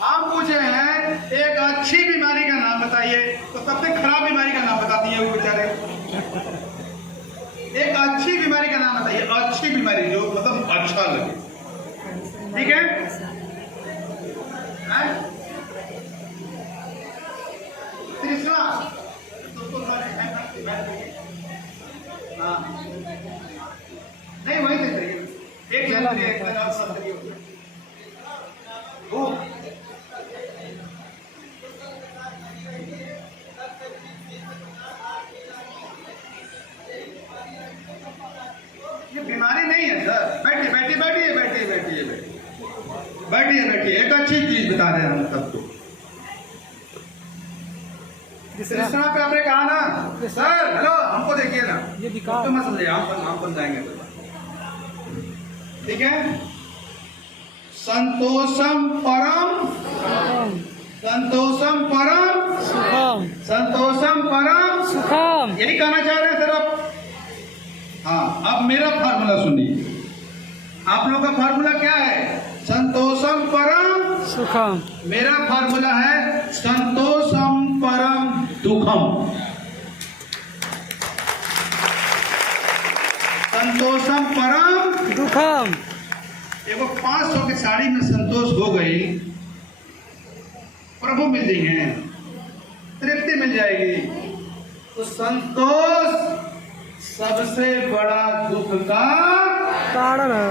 हम पूछे हैं एक अच्छी बीमारी का नाम बताइए, तो सबसे खराब बीमारी का नाम बताती है वो बेचारे। एक अच्छी बीमारी का नाम बताइए, अच्छी बीमारी जो मतलब अच्छा लगे, ठीक है? तृष्णा हाँ नहीं वही दे रही एक ये बीमारी नहीं है सर। बैठिए बैठिए बैठिए बैठिए बैठिए बैठिए बैठिए एक अच्छी चीज बता रहे हैं हम सबको। तृष्णा पे आपने कहा ना सर, हेलो हमको देखिए ना, ये दिखा तो मत समझिए, हम बन जाएंगे ठीक है। संतोषम परम, संतोषम परम सुखम, संतोषम परम सुखम। यही कहना चाह रहे हैं सर आप? हाँ, अब मेरा फार्मूला सुनिए। आप लोग का फार्मूला क्या है? संतोषम परम सुखम। मेरा फार्मूला है संतोषम परम दुखम। संतोषम परम दुखम। देखो 500 की साड़ी में संतोष हो गई, प्रभु मिल जाएंगे, तृप्ति मिल जाएगी, तो संतोष सबसे बड़ा दुख का कारण है।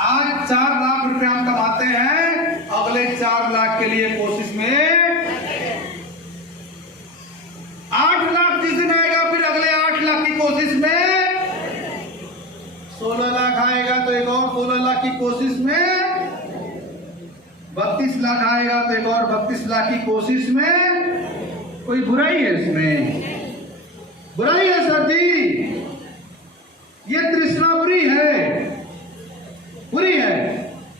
आज 4 लाख रुपए हम कमाते हैं, अगले 4 लाख के लिए कोशिश में 8 लाख जिस दिन आएगा, फिर अगले 8 लाख की कोशिश में 16 लाख आएगा, तो एक और 16 लाख की कोशिश में 32 लाख आएगा, तो एक और 32 लाख की कोशिश में। कोई बुराई है इसमें? बुराई है सर जी, ये तृष्णा बुरी है, बुरी है।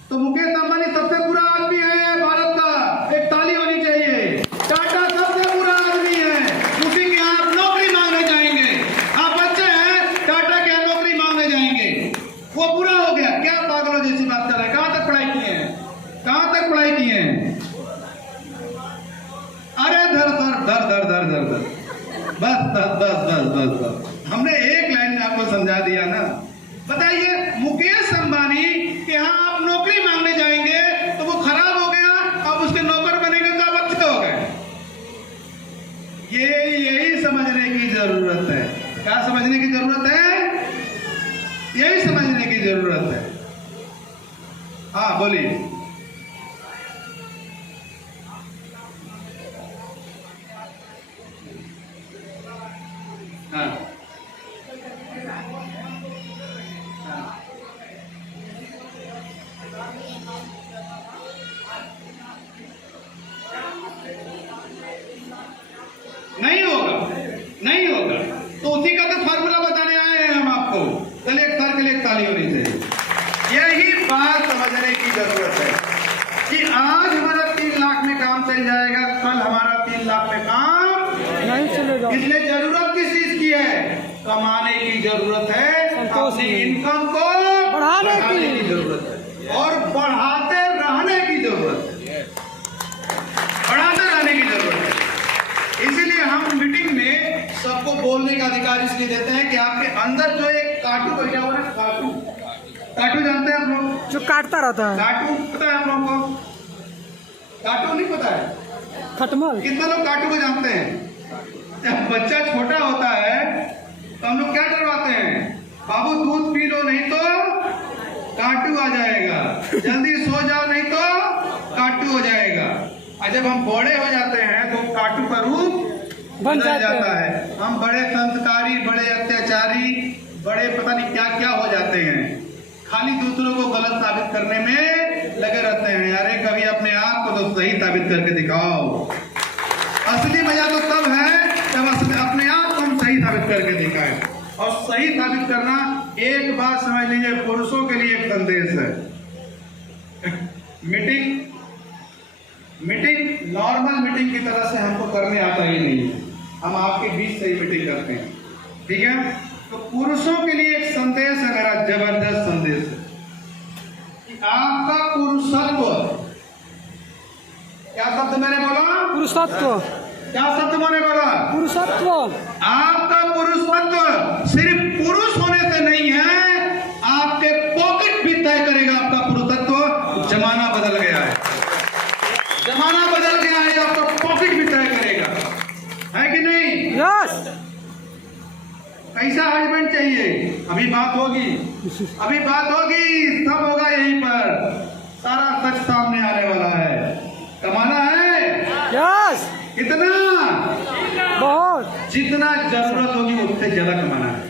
तो मुकेश अंबानी सबसे बुरा आदमी है भारत का, एक ताली होनी चाहिए। टाटा सबसे बुरा आदमी है, उसी के यहाँ आप नौकरी मांगने जाएंगे। आप बच्चे हैं, टाटा के यहाँ नौकरी मांगने जाएंगे, वो बुरा हो गया। क्या पागलों जैसी बात कर रहे हैं? कहाँ तक पढ़ाई किए हैं? कहाँ तक पढ़ाई किए हैं? अरे धर धर धर धर धर धर धर बस बस बस बस बस बस हमने एक लाइन में आपको समझा दिया ना। बताइए, मुकेश अंबानी के यहाँ आप नौकरी मांगने जाएंगे तो वो खराब हो गया, अब उसके नौकर बनेंगे तो आप अच्छे हो गए। यही समझने की जरूरत है। क्या समझने की जरूरत है? यही समझने की जरूरत है। हाँ बोलिए। हाँ नहीं होगा, नहीं होगा, तो उसी का तो फार्मूला बताने आए हैं हम आपको। चलिए, एक सर के लिए ताली होनी चाहिए। यही बात समझने की जरूरत है कि आज हमारा 3 लाख में काम चल जाएगा, कल हमारा 3 लाख में काम नहीं चलेगा। इसलिए जरूरत किस चीज की है? कमाने की जरूरत है, अपनी इनकम को बढ़ाने की जरूरत है, और बढ़ाते रहने की जरूरत है, बढ़ाते रहने की जरूरत है। इसीलिए हम मीटिंग में सबको बोलने का अधिकार इसलिए देते हैं कि आपके अंदर जो एक काटू बचा हुआ है, काटू, काटू जानते हैं आप लोग? जो काटता रहता है। काटू पता है आप लोगों को? काटू नहीं पता है? खटमल। कितना लोग काटू को जानते हैं? जब बच्चा छोटा होता है तो हम लोग क्या डरवाते हैं? बाबू दूध पी लो, नहीं तो काटू आ जाएगा, जल्दी सो जाओ, नहीं तो काटू हो जाएगा। और जब हम बड़े हो जाते हैं तो काटू का रूप बदल जाता है। हम बड़े संस्कारी, बड़े अत्याचारी, बड़े पता नहीं क्या क्या हो जाते हैं, खाली दूसरों को गलत साबित करने में लगे रहते हैं। अरे कभी अपने आप को तो सही साबित करके दिखाओ। असली मजा तो तब है जब अपने आप को हम सही साबित करके दिखाएं। और सही साबित करना, एक बात समझ लीजिए, पुरुषों के लिए एक संदेश है। मीटिंग नॉर्मल मीटिंग की तरह से हमको करने आता ही नहीं है, हम आपके बीच से ही मीटिंग करते हैं, ठीक है। तो पुरुषों के लिए एक संदेश है मेरा, जबरदस्त संदेश है कि आपका पुरुषत्व, क्या शब्द मैंने बोला? पुरुषत्व। क्या शब्द मैंने बोला? पुरुषत्व। आपका पुरुषत्व सिर्फ पुरुष होने से नहीं है, आपके पॉकेट भी तय करेगा आपका पुरुषत्व। जमाना बदल गया है, जमाना बदल गया है, आपका पॉकेट भी तय करेगा, है कि नहीं? यस। कैसा हस्बैंड चाहिए? अभी बात होगी, अभी बात होगी, सब होगा यहीं पर, सारा सच सामने आने वाला है। कमाना है यस। कितना? बहुत। जितना जरूरत होगी उससे ज्यादा कमाना है।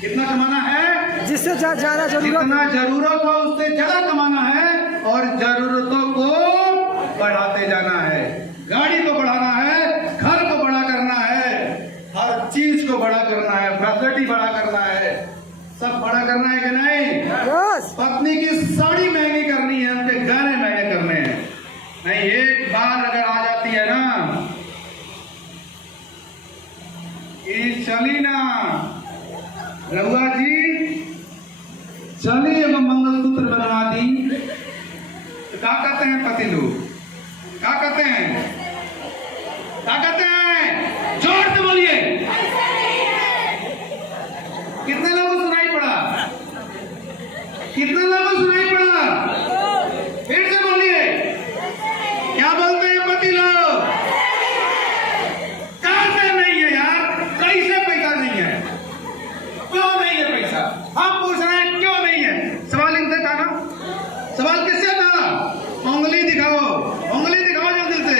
कितना कमाना है? जिससे ज्यादा जरूरत, जितना जरूरत हो उससे ज्यादा कमाना है, और जरूरतों को बढ़ाते जाना है। गाड़ी को बढ़ाना है, घर को बड़ा करना है, हर चीज को बड़ा करना है, फैसिलिटी बड़ा करना है, सब बड़ा करना है कि नहीं? यस। पत्नी की साड़ी महंगी करनी है, उनके गाने महंगे करने हैं। नहीं, एक बार अगर आ जाती है ना, ये चली ना रघुआ जी, चली एगो मंगलसूत्र बनवा दी, तो क्या कहते हैं पति लोग? क्या कहते हैं? क्या कहते हैं? जोर से बोलिए। कितने लोगों को सुनाई पड़ा? कितने लोगों को सुनाई पड़ा? फिर से बोलिए। क्या बोलते हैं पति लोग? कैसे नहीं है यार? कैसे पैसा नहीं है? क्यों नहीं है पैसा? हम पूछ रहे हैं क्यों नहीं है? सवाल इनसे था ना? सवाल किससे था? उंगली दिखाओ, उंगली दिखाओ जल्दी से।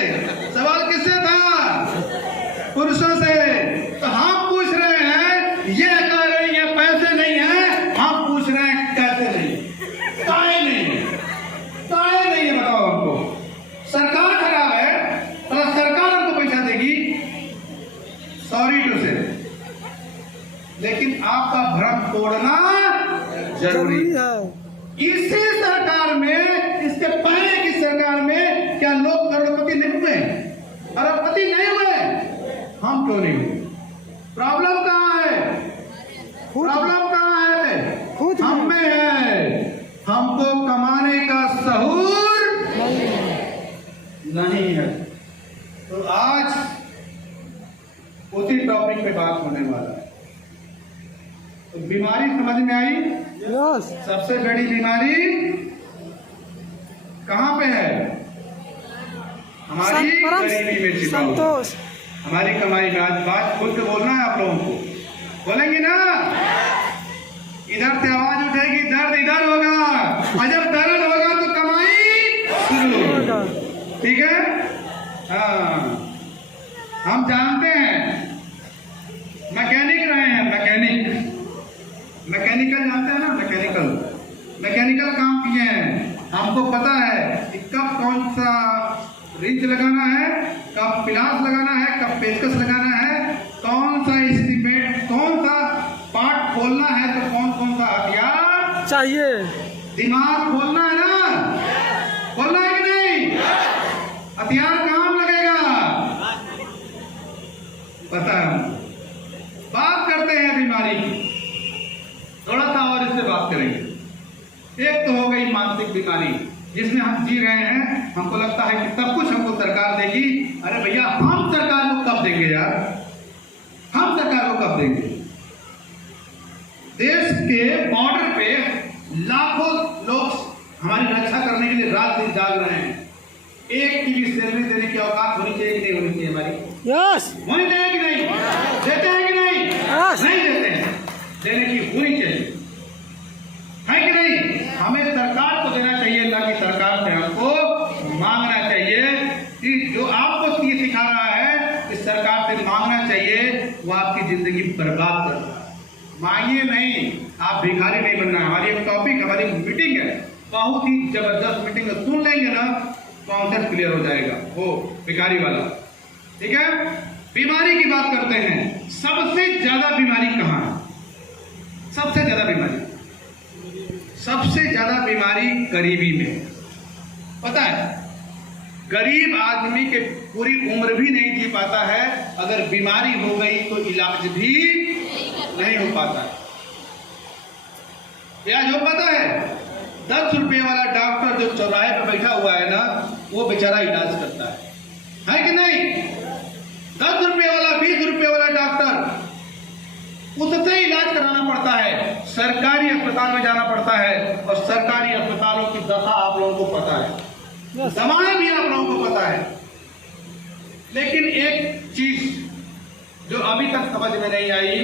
सवाल किससे था? पुरुषों से। तो हम पूछ रहे हैं, ये कह रही है पैसे नहीं है, हम पूछ रहे हैं कैसे नहीं? काहे नहीं है? काहे नहीं है बताओ हमको? सरकार खराब है, तो सरकार हमको पैसा देगी, सॉरी टू से, लेकिन आपका भ्रम तोड़ना जरूरी है। इसी सरकार में, इसके पहले की सरकार में क्या लोग करोड़पति नहीं हुए? अरबपति नहीं हुए? हम क्यों नहीं हुए? प्रॉब्लम कहाँ है? प्रॉब्लम कहाँ है? हम में है। हमको कमाने का सहूर नहीं है। तो आज उसी टॉपिक पे बात होने वाला है। तो बीमारी समझ में आई? यस। सबसे बड़ी बीमारी कहाँ पे है? हमारी गरीबी में छिपा हुआ। संतोष। हमारी कमाई में। आज बात खुल के बोलना है आप लोगों को, बोलेंगे ना? इधर से आवाज उठेगी, दर्द इधर होगा, और जब दर्द होगा तो कमाई शुरू होगा, ठीक है? हाँ, हम जानते हैं, मैकेनिक रहे हैं, मैकेनिकल जानते हैं ना? मैकेनिकल काम किए हैं। हमको पता है कि कब कौन सा रिंच लगाना है, कब पिलास लगाना है, कब पेचकस लगाना है, कौन सा एस्टीमेट, कौन सा पार्ट खोलना है, तो कौन कौन सा हथियार चाहिए। दिमाग खोलना है ना? खोलना है कि नहीं? हथियार काम लगेगा, पता है। बात करते हैं बीमारी की, थोड़ा सा और इससे बात करेंगे। एक तो हो गई मानसिक बीमारी, जिसमें हम जी रहे हैं, हमको लगता है कि सब कुछ हमको सरकार देगी। अरे भैया, हम सरकार को कब देंगे यार? हम सरकार को कब देंगे? देश के बॉर्डर पे लाखों लोग हमारी रक्षा करने के लिए रात दिन जाग रहे हैं। एक की भी सैलरी देने की औकात होनी चाहिए कि नहीं होनी चाहिए हमारी? यस। होनी चाहिए कि नहीं? देते हैं कि नहीं? नहीं देते हैं, देने की होनी चाहिए, है कि नहीं? हमें सरकार को देना चाहिए, ना कि सरकार से हमको मांगना चाहिए। कि जो आपको ये सिखा रहा है कि सरकार से मांगना चाहिए, वो आपकी जिंदगी बर्बाद कर रहा है। मांगिए नहीं, आप भिखारी नहीं बनना है। हमारी एक टॉपिक, हमारी मीटिंग है, बहुत ही जबरदस्त मीटिंग है, सुन लेंगे ना, कॉन्सेप्ट क्लियर हो जाएगा, वो भिखारी वाला, ठीक है? बीमारी की बात करते हैं। सबसे ज्यादा बीमारी कहाँ है? सबसे ज्यादा बीमारी गरीबी में। पता है, गरीब आदमी के पूरी उम्र भी नहीं जी पाता है, अगर बीमारी हो गई तो इलाज भी नहीं हो पाता है। इलाज हो पाता है? 10 रुपये वाला डॉक्टर जो चौराहे पे बैठा हुआ है ना, वो बेचारा इलाज करता है कि नहीं? 10 रुपये वाला, 20 रुपये वाला डॉक्टर, उससे इलाज कराना पड़ता है। सरकारी अस्पताल में जाना पड़ता है, और सरकारी अस्पतालों की दशा आप लोगों को पता है, दवाएं भी आप लोगों को पता है। लेकिन एक चीज जो अभी तक समझ में नहीं आई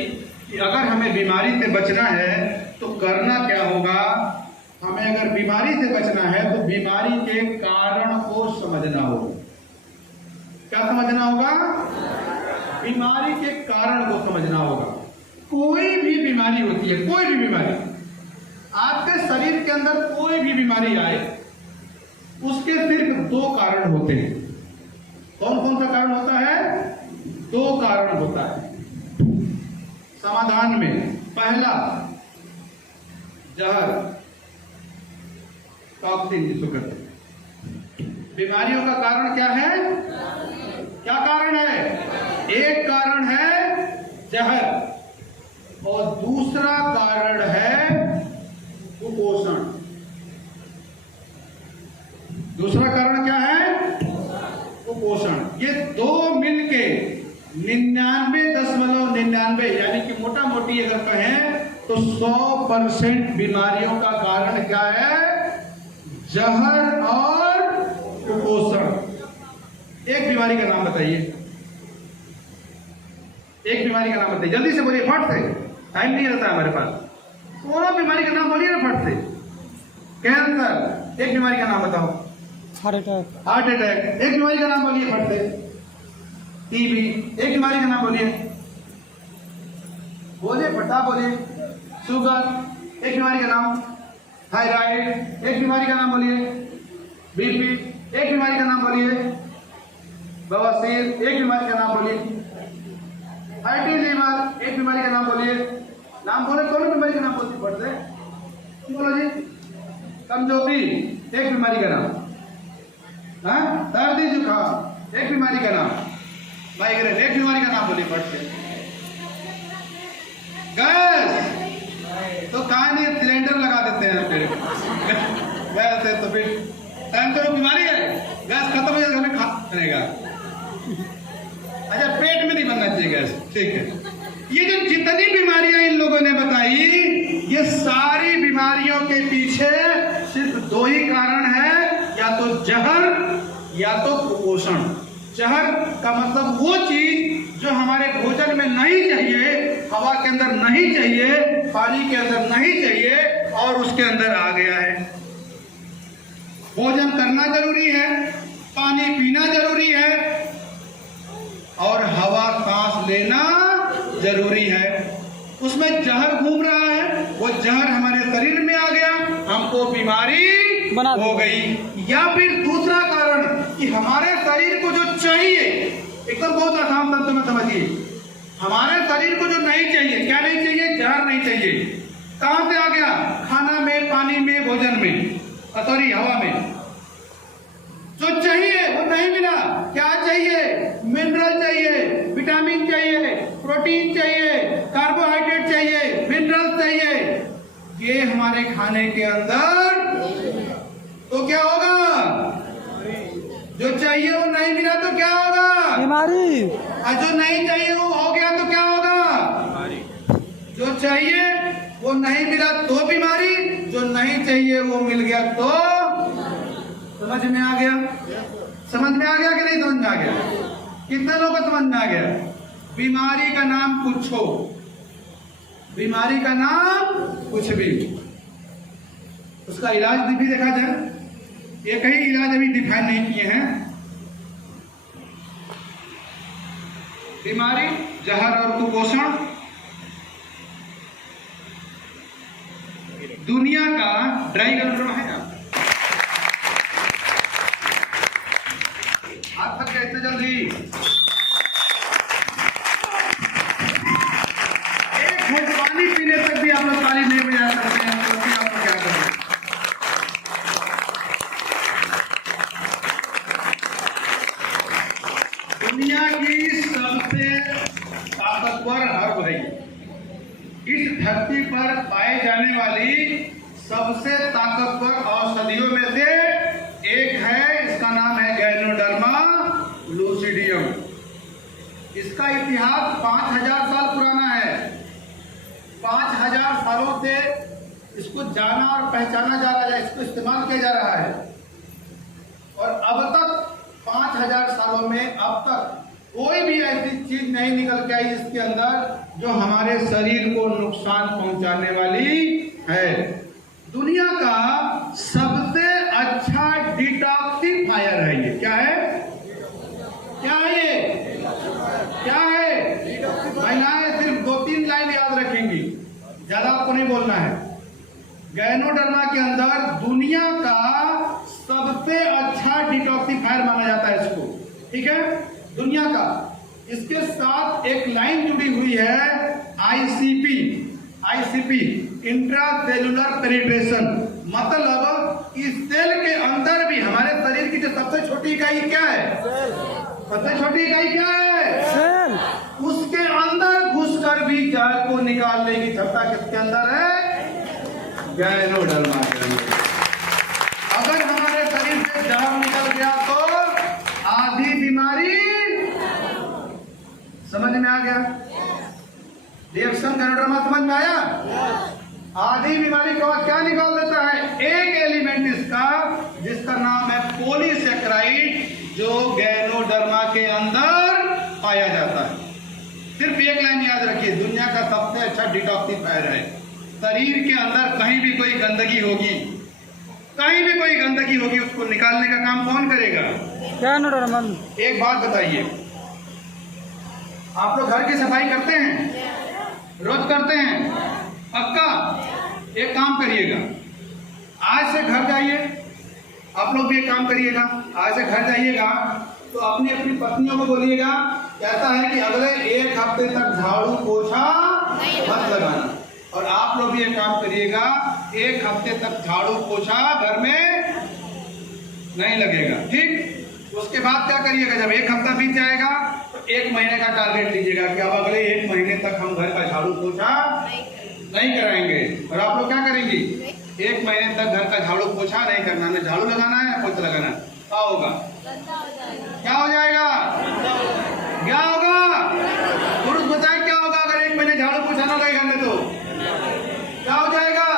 कि अगर हमें बीमारी से बचना है तो करना क्या होगा। हमें अगर बीमारी से बचना है तो बीमारी के कारण को समझना होगा। क्या समझना होगा? बीमारी के कारण को समझना होगा। कोई भी बीमारी होती है, कोई भी बीमारी, आपके शरीर के अंदर कोई भी बीमारी आए, उसके सिर्फ 2 कारण होते हैं। कौन कौन सा कारण होता है? 2 कारण होता है समाधान में। पहला, जहर, टॉक्सिन जिसको कहते हैं। बीमारियों का कारण क्या है? क्या कारण है? एक कारण है जहर, और दूसरा कारण है कुपोषण। दूसरा कारण क्या है? कुपोषण। ये 2 मिलके 99.99 यानी कि मोटा मोटी अगर कहें तो 100% बीमारियों का कारण क्या है? जहर और कुपोषण। एक बीमारी का नाम बताइए, एक बीमारी का नाम बताइए, जल्दी से बोलिए, फट से, टाइम नहीं रहता हमारे पास। दोनों बीमारी का नाम बोलिए ना फट से। कैंसर, एक बीमारी का नाम बताओ। Heart attack. हार्ट अटैक, एक बीमारी का नाम बोलिए फट से। टीबी, एक बीमारी का नाम बोलिए, बोलिए फटा बोलिए। शुगर, एक बीमारी का नाम। थायराइड, एक बीमारी का नाम बोलिए। बीपी, एक बीमारी का नाम बोलिए। बवासीर, एक बीमारी का नाम बोलिए। फैटी लीवर, एक बीमारी का नाम बोलिए। नाम बोले, दोनों बीमारी का नाम बोलती पड़ते बोलो जी। कमजोरी, एक बीमारी का नाम। हाँ, सर्दी जुकाम, एक बीमारी का नाम। माइग्रेन, एक बीमारी का नाम बोलिए पड़ते। गैस, तो कहा नहीं सिलेंडर लगा देते हैं फिर गैस है तो फिर टाइम तो बीमारी है, गैस खत्म हो जाएगा, हमें खा बनेगा। अच्छा, पेट में नहीं बनना चाहिए गैस, ठीक है। ये जो जितनी बीमारियां इन लोगों ने बताई, ये सारी बीमारियों के पीछे सिर्फ 2 ही कारण है, या तो जहर या तो कुपोषण। जहर का मतलब वो चीज जो हमारे भोजन में नहीं चाहिए, हवा के अंदर नहीं चाहिए, पानी के अंदर नहीं चाहिए, और उसके अंदर आ गया है। भोजन करना जरूरी है, पानी पीना जरूरी है, और हवा सांस लेना जरूरी है। उसमें जहर घूम रहा है, वो जहर हमारे शरीर में आ गया, हमको बीमारी हो गई। या फिर दूसरा कारण कि हमारे शरीर को जो चाहिए, एकदम बहुत आसान शब्द में समझिए, हमारे शरीर को जो नहीं चाहिए, क्या नहीं चाहिए? जहर नहीं चाहिए। कहां से आ गया? खाना में, पानी में, भोजन में, सॉरी हवा में। जो चाहिए वो नहीं मिला। क्या चाहिए? मिनरल चाहिए, विटामिन चाहिए, प्रोटीन चाहिए, कार्बोहाइड्रेट चाहिए, मिनरल चाहिए। ये हमारे खाने के अंदर, तो क्या होगा? जो चाहिए वो नहीं मिला तो क्या होगा? बीमारी। और जो नहीं चाहिए वो हो गया तो क्या होगा? जो चाहिए वो नहीं मिला तो बीमारी, जो नहीं चाहिए वो मिल गया तो। समझ में आ गया? समझ में आ गया कि नहीं समझ में आ गया? कितने लोगों को समझ में आ गया? बीमारी का नाम कुछ हो, बीमारी का नाम कुछ भी, उसका इलाज भी देखा जाए। एक ही इलाज अभी डिफाइन नहीं किए हैं। बीमारी, जहर और कुपोषण दुनिया का ड्राई रन है। हाथ तक कैसे जल्दी? एक घूंट पानी पीने तक भी आप लोग ताली नहीं बजा सकते हैं, तो फिर आप लोग क्या करें? इस धरती पर पाए जाने वाली सबसे ताकतवर औषधियों में से एक है। इसका नाम है गैनोडर्मा लूसिडियम। इसका इतिहास 5000 साल पुराना है। 5000 सालों से इसको जाना और पहचाना जा रहा है, इसको इस्तेमाल किया जा रहा है। और अब तक 5000 सालों में अब तक कोई भी ऐसी चीज नहीं निकल के आई इसके अंदर जो हमारे शरीर को नुकसान पहुंचाने वाली है। दुनिया का सबसे अच्छा डिटॉक्सिफायर है ये। क्या है? क्या है ये? क्या है? महिलाएं सिर्फ 2-3 लाइन याद रखेंगी, ज्यादा आपको नहीं बोलना है। गैनोडर्मा के अंदर दुनिया का सबसे अच्छा डिटॉक्सिफायर माना जाता है इसको, ठीक है, दुनिया का। इसके साथ एक लाइन जुड़ी हुई है आईसीपी इंट्रासेलुलर पेनिट्रेशन। मतलब इस सेल के अंदर भी हमारे शरीर की जो सबसे छोटी इकाई क्या है? सबसे छोटी इकाई क्या है? सेल। उसके अंदर घुसकर भी जहर को निकालने की क्षमता किसके अंदर है? गैनोडर्मा के अंदर। अगर हमारे शरीर से जहर निकल गया तो आधी बीमारी समझ में आ गया? रिएक्शन गैनोडर्मा समझ में आया? आधी बीमारी को क्या निकाल देता है? एक एलिमेंट इसका जिसका नाम है पॉलीसेक्राइड, जो गैनोडर्मा के अंदर पाया जाता है। सिर्फ एक लाइन याद रखिए, दुनिया का सबसे अच्छा डिटॉक्सिफायर है। शरीर के अंदर कहीं भी कोई गंदगी होगी, कहीं भी कोई गंदगी होगी, उसको निकालने का काम कौन करेगा? गैनोडर्मा। एक बात बताइए, आप लोग घर की सफाई करते हैं? रोज करते हैं? पक्का? एक काम करिएगा, आज से घर जाइए, आप लोग भी एक काम करिएगा, आज से घर जाइएगा तो अपनी अपनी पत्नियों को बोलिएगा, कहता है कि अगले 1 हफ्ते तक झाड़ू पोछा मत लगाना। और आप लोग भी एक काम करिएगा, 1 हफ्ते तक झाड़ू पोछा घर में नहीं लगेगा, ठीक? उसके बाद क्या करिएगा, जब 1 हफ्ता बीत जाएगा तो 1 महीने का टारगेट लीजिएगा कि अब अगले 1 महीने तक हम घर का झाड़ू पोछा नहीं कराएंगे। और आप लोग क्या करेंगे? 1 महीने तक घर का झाड़ू पोछा नहीं करना, न झाड़ू लगाना है या पोछा लगाना है। क्या होगा? क्या हो जाएगा? क्या होगा? पुरुष बताए क्या होगा अगर 1 महीने झाड़ू पोछा ना लगे घर में? तो क्या हो जाएगा?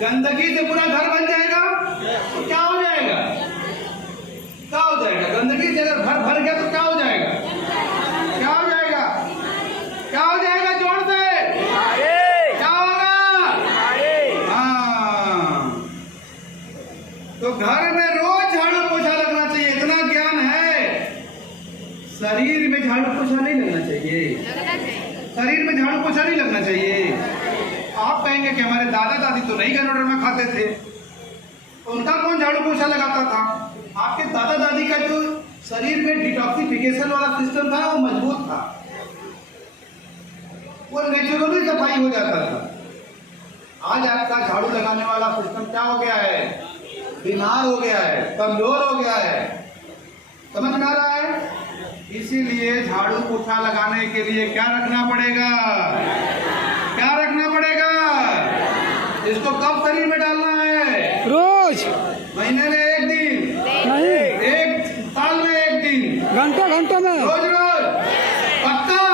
गंदगी से पूरा घर बन जाएगा। तो क्या हो जाएगा? क्या हो जाएगा? गंदगी से अगर घर भर गया तो क्या हो जाएगा? क्या हो जाएगा? क्या हो जाएगा? जोर से क्या होगा? हाँ, तो घर में रोज झाड़ू पोछा लगना चाहिए, इतना ज्ञान है। शरीर में झाड़ू पोछा नहीं लगना चाहिए, शरीर में झाड़ू पोछा नहीं लगना चाहिए। आप कहेंगे कि हमारे दादा दादी तो नहीं गैनोडर्मा खाते थे, उनका कौन झाड़ू पोछा लगाता था? आपके दादा दादी का जो शरीर में डिटॉक्सिफिकेशन वाला सिस्टम था वो मजबूत था, वो नेचुरली सफाई हो जाता था। आज आपका झाड़ू लगाने वाला सिस्टम क्या हो गया है? बीमार हो गया है, कमजोर हो गया है। समझ में आ रहा है? इसीलिए झाड़ू पोछा लगाने के लिए क्या रखना पड़ेगा? क्या रखना पड़ेगा? इसको कब शरीर में डालना है? रोज। महीने में 1 दिन नहीं, 1 साल में 1 दिन, घंटे में। रोज रोज पक्का?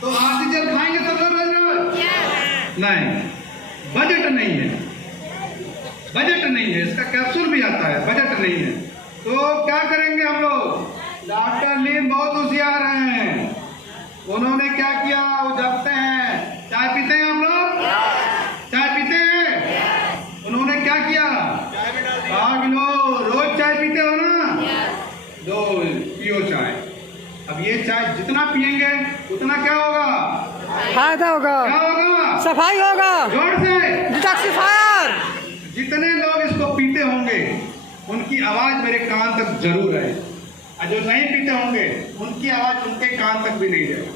तो ऑक्सीजन खाएंगे सब लोग रोज रोज? नहीं, बजट नहीं है, बजट नहीं है। इसका कैप्सूल भी आता है, बजट नहीं है। तो क्या करेंगे हम लोग? डॉक्टर लीन बहुत होशियार हैं, उन्होंने क्या किया? वो जपते हैं। चाय पीते हैं आप लोग? चाय पीते हैं? उन्होंने क्या किया? कहा कि लो रोज चाय पीते हो ना, दो पियो चाय। अब ये चाय जितना पियेंगे उतना क्या होगा? फायदा होगा, क्या होगा? सफाई होगा, जोर से डिटॉक्सिफायर। जितने लोग इसको पीते होंगे उनकी आवाज मेरे कान तक जरूर है, और जो नहीं पीते होंगे उनकी आवाज उनके कान तक भी नहीं जाएगी।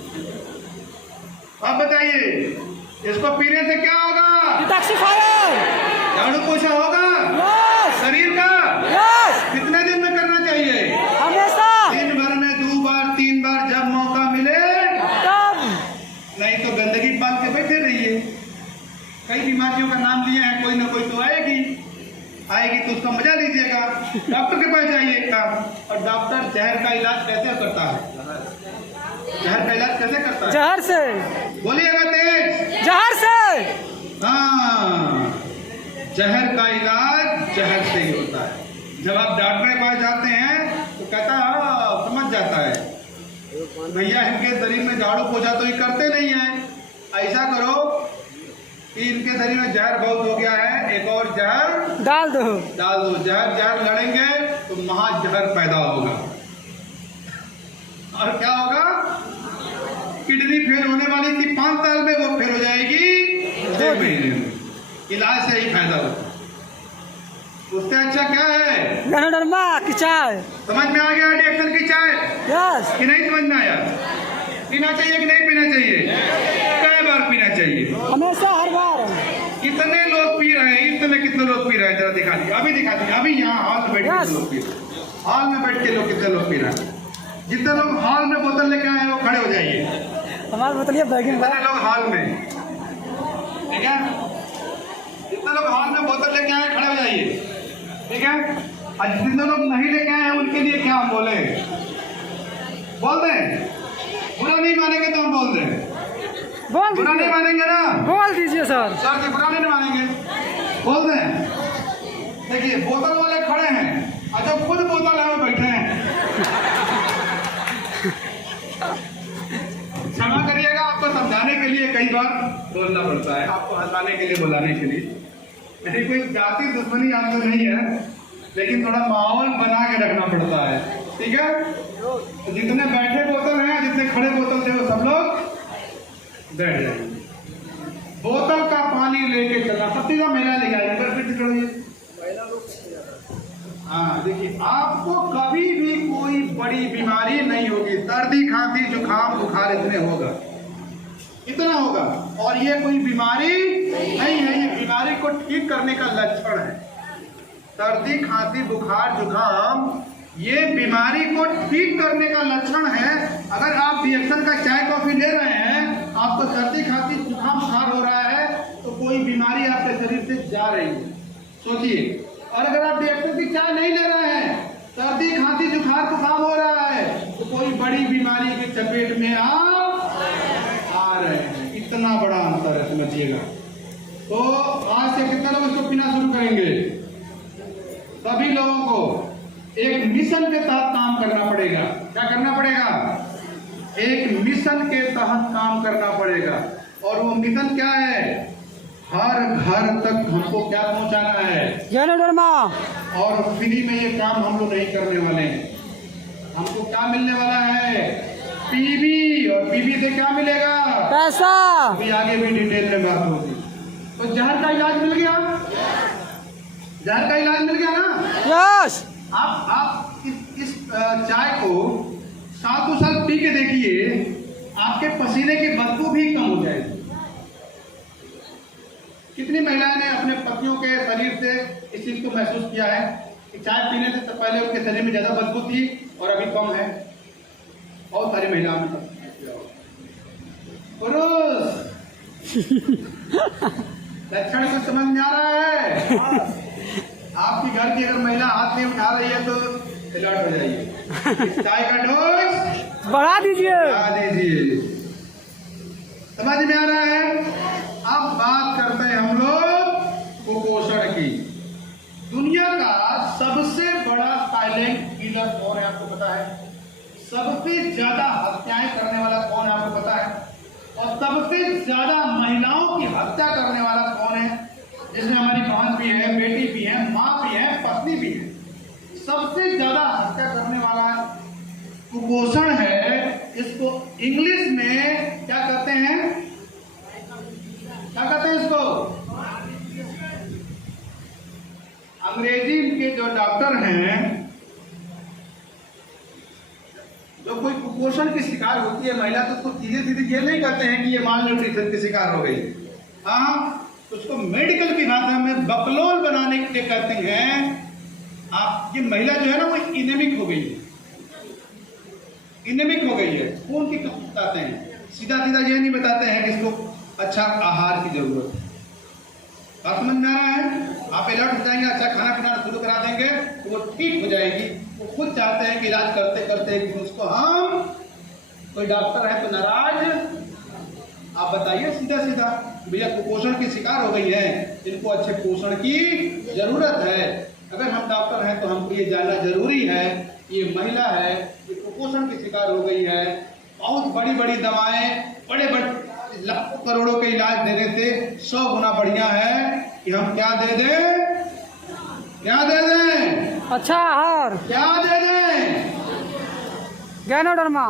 अब बताइए, इसको पीने से क्या होगा? डिटॉक्सिफायर। झाड़ू पोछा होगा शरीर का? कितने दिन में करना चाहिए? हमेशा। दिन भर में 2 बार 3 बार, जब मौका मिले। तब नहीं तो गंदगी बीमारियों का नाम लिए हैं, कोई ना कोई तो आएगी तो उसका मजा लीजिएगा। डॉक्टर के पास जाइए का, और डॉक्टर जहर का इलाज कैसे करता है? जहर का इलाज कैसे करता है? जहर से। बोलिएगा तेज। जहर से। हाँ, जहर का इलाज जहर से ही होता है। जब आप डॉक्टर के पास जाते हैं तो कहता है, समझ जाता है भैया इनके शरीर में झाड़ू पोछा तो ये करते नहीं है, ऐसा करो कि इनके शरीर में जहर बहुत हो गया है, एक और जहर डाल दो। जहर लड़ेंगे तो महाजहर पैदा होगा। और क्या होगा? किडनी फेल होने वाली थी 5 साल में, वो फेल हो जाएगी 2 महीने में। इलाज से ही फायदा होता है। उससे अच्छा क्या है? गनोडर्मा की चाय। समझ में आ गया डिएक्शन की चाय? यस। कि नहीं समझ में आया? पीना चाहिए कि नहीं पीना चाहिए? कई बार पीना चाहिए? हमेशा, हर बार। कितने लोग पी रहे हैं? इतने कितने लोग पी रहे हैं? जरा दिखा दीजिए, अभी दिखा दीजिए। अभी यहाँ हॉल में बैठ के लोग पी रहे हैं। हॉल में बैठ के लोग कितने लोग पी रहे हैं? जितने लोग हॉल में बोतल लेके आए हैं वो खड़े हो जाइए। हमारी बोतलिया बैगिंग। कितने लोग हॉल में? ठीक है, जितने लोग हॉल में बोतल लेके आए खड़े हो जाइए। ठीक है, और जितने लोग नहीं लेके आए हैं उनके लिए क्या हम बोले? बोल दें? बुरा नहीं मानेंगे तो हम बोल दें। बुरा नहीं मानेंगे ना? बोल दीजिए सर। सर जी बुरा नहीं मानेंगे, बोल दें। देखिए बोतल वाले खड़े हैं और जो खुद बोतल है वो बैठे हैं। क्षमा करिएगा, आपको समझाने के लिए कई बार बोलना पड़ता है, आपको हंसाने के लिए, बुलाने के लिए। मेरी कोई जाति दुश्मनी आपसे नहीं है, लेकिन थोड़ा माहौल बना के रखना पड़ता है। ठीक है, तो जितने बैठे बोतल हैं, जितने खड़े बोतल थे वो सब लोग बैठ जाएंगे। बोतल का पानी लेके चलना, पत्ती का मेला ले जाएगा। हाँ देखिए, आपको कभी भी कोई बड़ी बीमारी नहीं होगी। सर्दी खांसी जुकाम बुखार इतने होगा, इतना होगा, और ये कोई बीमारी नहीं है। ये बीमारी को ठीक करने का लक्षण है। सर्दी खांसी बुखार जुकाम ये बीमारी को ठीक करने का लक्षण है। अगर आप रिएक्शन का चाय कॉफी ले रहे हैं, आपको सर्दी खांसी जुकाम बुखार हो रहा है, तो कोई बीमारी आपके शरीर से जा रही है, सोचिए। और अगर आप रिएक्शन की चाय नहीं ले रहे हैं, सर्दी खांसी जुकाम बुखार हो रहा है, तो कोई बड़ी बीमारी के चपेट में आप आ रहे हैं। इतना बड़ा अंतर है, समझिएगा। तो आज से कितने लोग इसको पीना शुरू करेंगे? सभी लोगों को एक मिशन के तहत काम करना पड़ेगा। क्या करना पड़ेगा? एक मिशन के तहत काम करना पड़ेगा। और वो मिशन क्या है? हर घर तक हमको क्या पहुंचाना है? गनोडर्मा। और फ्री में ये काम हम लोग नहीं करने वाले हैं। हमको क्या मिलने वाला है? पीबी, और पीबी से क्या मिलेगा? पैसा। अभी आगे भी डिटेल में बात होगी। तो जहर का इलाज मिल गया? जहर का इलाज मिल गया ना? यस। आप इस चाय को सालों साल पी के देखिए, आपके पसीने की बदबू भी कम हो जाएगी। कितनी महिलाएं ने अपने पतियों के शरीर से इस चीज को महसूस किया है कि चाय पीने से तो पहले उनके शरीर में ज्यादा बदबू थी और अभी कम है। बहुत सारी महिलाओं ने पुरुष लक्षण को समझ में आ रहा है? आपकी घर की अगर महिला हाथ नहीं उठा रही है तो अलर्ट हो जाइए। चाय का डोज बढ़ा दीजिए। समझ में आ रहा है? अब बात करते हैं हम लोग कुपोषण की। दुनिया का सबसे बड़ा साइलेंट किलर कौन है आपको पता है? सबसे ज्यादा हत्याएं करने वाला कौन है आपको पता है? और सबसे ज्यादा महिलाओं की हत्या करने वाला कौन है? जिसमें हमारी बहन भी है, बेटी भी है, माँ भी है, पत्नी भी है। सबसे ज्यादा हत्या करने वाला कुपोषण है। इसको इंग्लिश में क्या कहते हैं? क्या कहते हैं इसको? अंग्रेजी के जो डॉक्टर हैं, जो कोई कुपोषण की शिकार होती है महिला, तो उसको सीधे सीधे ये नहीं कहते हैं कि ये माल न्यूट्रिशन की शिकार हो गई। हाँ, उसको मेडिकल की भाषा में बकलोल बनाने के लिए कहते हैं आप ये महिला जो है ना वो इनेमिक हो गई है। इनेमिक हो गई है, खून की कमी बताते हैं। सीधा सीधा ये नहीं बताते हैं कि इसको अच्छा आहार की जरूरत है। बात समझ में आ रहा है? आप अलर्ट हो जाएंगे, अच्छा खाना पीना शुरू करा देंगे तो वो ठीक हो जाएगी। वो खुद चाहते हैं कि इलाज करते करते एक दिन उसको हम, कोई डॉक्टर है तो नाराज। आप बताइए सीधा सीधा, भैया कुपोषण की शिकार हो गई है, इनको अच्छे पोषण की जरूरत है। अगर हम डॉक्टर हैं तो हमको ये जानना जरूरी है, ये महिला है ये कुपोषण की शिकार हो गई है, बहुत बड़ी बड़ी दवाएं, बड़े बड़े लाखों करोड़ों के इलाज देने से 100 गुना बढ़िया है कि हम क्या दे दें, क्या दे दें, अच्छा आहार, क्या दे दें, गैनोडर्मा।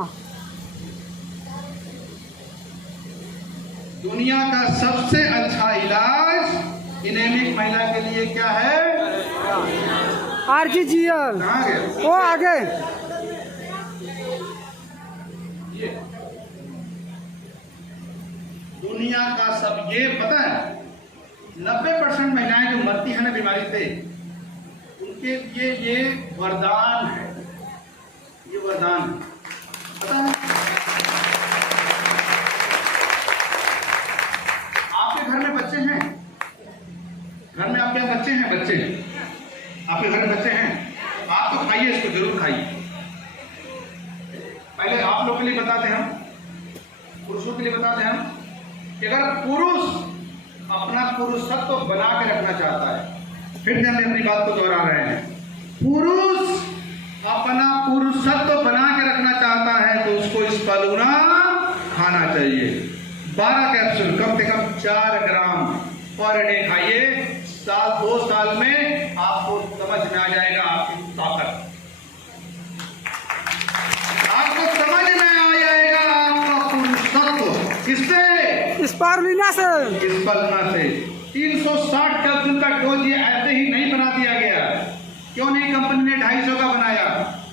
दुनिया का सबसे अच्छा इलाज एनीमिक महिला के लिए क्या है? आरजीजीएल। कहाँ गए? वो आगे ये दुनिया का सब, ये पता है 90% महिलाएं जो मरती है ना बीमारी से, उनके लिए ये वरदान है, ये वरदान है, पता है? आपके घर में बच्चे हैं, घर में आपके बच्चे हैं, बच्चे आपके घर में बच्चे हैं, आप तो खाइए, इसको जरूर खाइए। पहले आप लोग के लिए बताते हैं हम, पुरुषों के लिए बताते हैं हम, कि अगर पुरुष अपना पुरुषत्व बना के रखना चाहता है, फिर से हम अपनी बात को दोहरा रहे हैं, पुरुष अपना पुरुषत्व बना के रखना चाहता है तो उसको स्पालूना खाना चाहिए। 12 कैप्सूल कम से कम 4 ग्राम पर डे खाइए। 2 साल में आपको समझ में आ जाएगा आपकी ताकत, आपको समझ में आ जाएगा आपका पुरुषत्व। किससे? स्पारुलिना से। स्पालूना से। 360 कैप्सूल का डोज ये ऐसे ही नहीं बना दिया गया। क्यों नहीं कंपनी ने 250 का बनाया?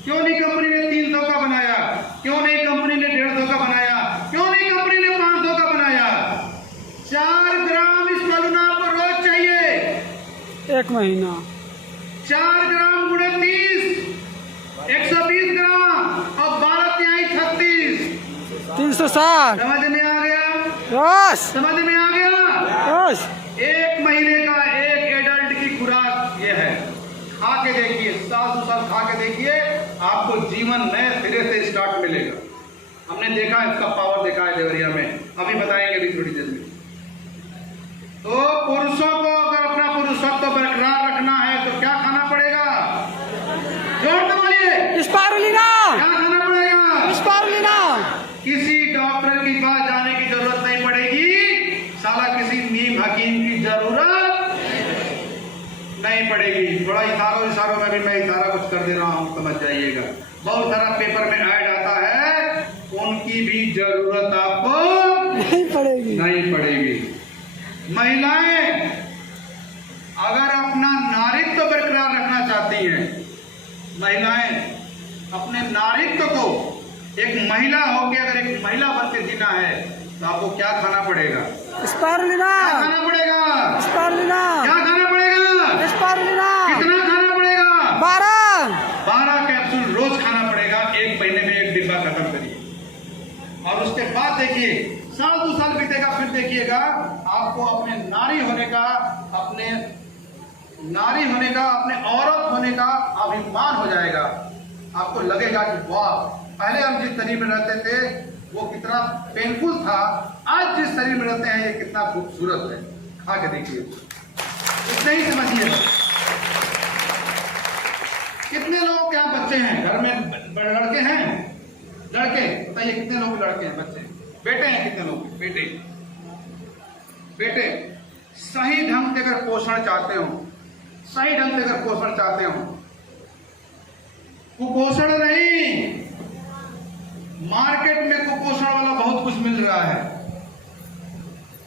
क्यों नहीं कंपनी ने 300 का बनाया? क्यों नहीं कंपनी ने 150 का बनाया? क्यों नहीं कंपनी ने 500 का बनाया? 4 ग्राम स्पालूना आपको रोज चाहिए, 1 महीना। 4 ग्राम गुणे 30, 120 ग्राम और 12 तिहाई 36, 360। समझ में आ गया? यस समझ में आ गया? यस। 1 महीने का एक एडल्ट की खुराक ये है। खा के देखिए, 2 साल खा के देखिए, आपको जीवन नए सिरे से स्टार्ट मिलेगा। हमने देखा, इसका पावर देखा है देवरिया में, अभी बताएंगे अभी थोड़ी देर में। तो पुरुषों को अगर अपना पुरुषत्व बरकरार रखना है तो क्या खाना पड़ेगा? जोर से बोलिए, स्पारुलिना। क्या खाना पड़ेगा? स्पारुलिना। किसी डॉक्टर के पास जाने की जरूरत नहीं पड़ेगी, साला किसी नीम हकीम की जरूरत नहीं पड़ेगी। थोड़ा इशारों में भी मैं इशारा कुछ कर दे रहा हूँ, समझ जाइएगा। बहुत सारा पेपर में ऐड आता है, उनकी भी जरूरत आपको नहीं पड़ेगी, नहीं पड़ेगी। महिलाएं अगर अपना नारीत्व बरकरार रखना चाहती हैं, महिलाएं अपने नारीत्व को, एक महिला होकर अगर एक महिला बन के जीना है तो आपको क्या खाना पड़ेगा? स्पारुलिना। क्या खाना पड़ेगा? स्पारुलिना। क्या खाना पड़ेगा? स्पारुलिना। कितना खाना पड़ेगा? 12 कैप्सूल रोज खाना पड़ेगा। 1 महीने में 1 डिब्बा खत्म करिए और उसके बाद देखिए 2 साल बीतेगा, फिर देखिएगा आपको अपने नारी होने का, अपने औरत होने का अभिमान हो जाएगा। आपको लगेगा कि वाह, पहले हम जिस शरीर में रहते थे वो कितना पेनफुल था, आज जिस शरीर में रहते हैं ये कितना खूबसूरत है। खा के देखिए, इतना ही समझिए। कितने लोगों के यहाँ बच्चे हैं? घर में लड़के हैं? लड़के बताइए, कितने लोग लड़के हैं? बच्चे बेटे हैं? कितने लोग बेटे? सही ढंग से अगर पोषण चाहते हो, सही ढंग से अगर पोषण चाहते हो, कुपोषण नहीं, मार्केट में कुपोषण वाला बहुत कुछ मिल रहा है।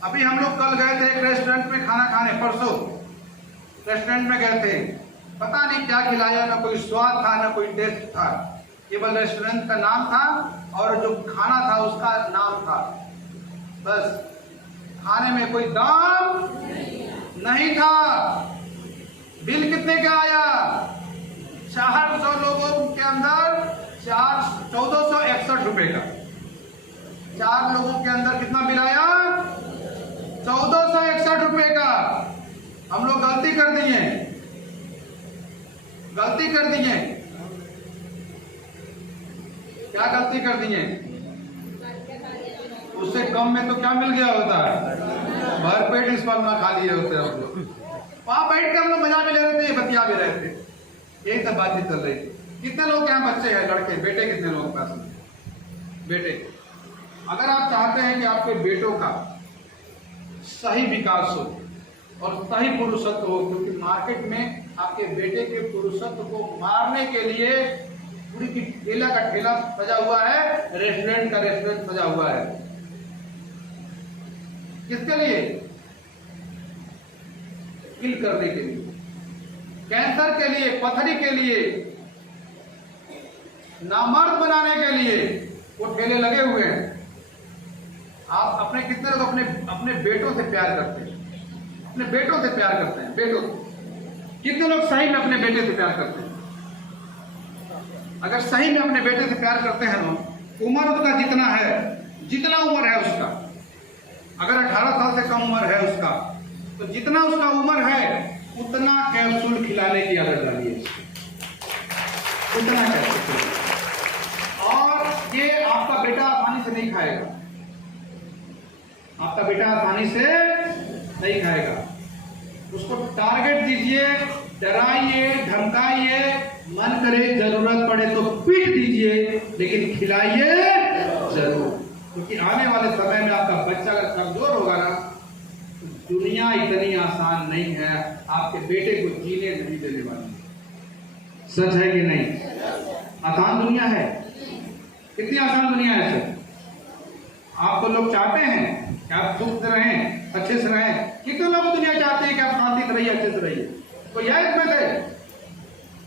अभी हम लोग कल गए थे एक रेस्टोरेंट में खाना खाने, परसों रेस्टोरेंट में गए थे, पता नहीं क्या खिलाया, ना कोई स्वाद था ना कोई टेस्ट था, केवल रेस्टोरेंट का नाम था और जो खाना था उसका नाम था, बस। खाने में कोई दाम नहीं था। बिल कितने का आया? 400 लोगों के अंदर 1461 रुपए का। 4 लोगों के अंदर कितना बिल आया? 1461 रुपए का। हम लोग गलती कर दिए, गलती कर दिए। क्या गलती कर दिए? उससे कम में तो क्या मिल गया होता है, भरपेट इस बार ना खा लिए होते हम लोग। वहां बैठ के हम लोग मजा भी ले रहे थे, बतिया भी रहे थे, यही सब बातचीत चल रही थी। कितने लोग यहाँ बच्चे हैं, लड़के बेटे कितने लोग पास में? बेटे, अगर आप चाहते हैं कि आपके बेटों का सही विकास हो और सही पुरुषत्व हो, क्योंकि मार्केट में आपके बेटे के पुरुषत्व को मारने के लिए पूरी की ठेला का ठेला सजा हुआ है, रेस्टोरेंट का रेस्टोरेंट सजा हुआ है। किसके लिए? किल करने के लिए, कैंसर के लिए, पथरी के लिए, नामर्द बनाने के लिए वो ठेले लगे हुए हैं। आप अपने कितने लोग अपने बेटों से प्यार करते हैं? अपने बेटों से प्यार करते हैं? बेटों कितने लोग सही में अपने बेटे से प्यार करते हैं? अगर सही में अपने बेटे से प्यार करते हैं तो उम्र उसका जितना है, जितना उम्र है उसका, अगर 18 साल से कम उम्र है उसका, तो जितना उसका उम्र है उतना कैप्सूल खिलाने की आदत डालिए, उतना कैप्सूल। और ये आपका बेटा आसानी से नहीं खाएगा, आपका बेटा आसानी से नहीं खाएगा। उसको टारगेट दीजिए, डराइए, धमकाइए, मन करे जरूरत पड़े तो पीट दीजिए, लेकिन खिलाइए जरूर। क्योंकि आने वाले समय में आपका बच्चा अगर कमजोर होगा ना, तो दुनिया इतनी आसान नहीं है, आपके बेटे को जीने नहीं देने वाली। सच है कि नहीं? आसान दुनिया है? कितनी आसान दुनिया है सर? आपको लोग चाहते हैं कि आप सुख से रहें, अच्छे से रहें? कितने लोग दुनिया चाहते हैं कि आप शांति से रहिए, अच्छे से रहिए? तो यह इसमें से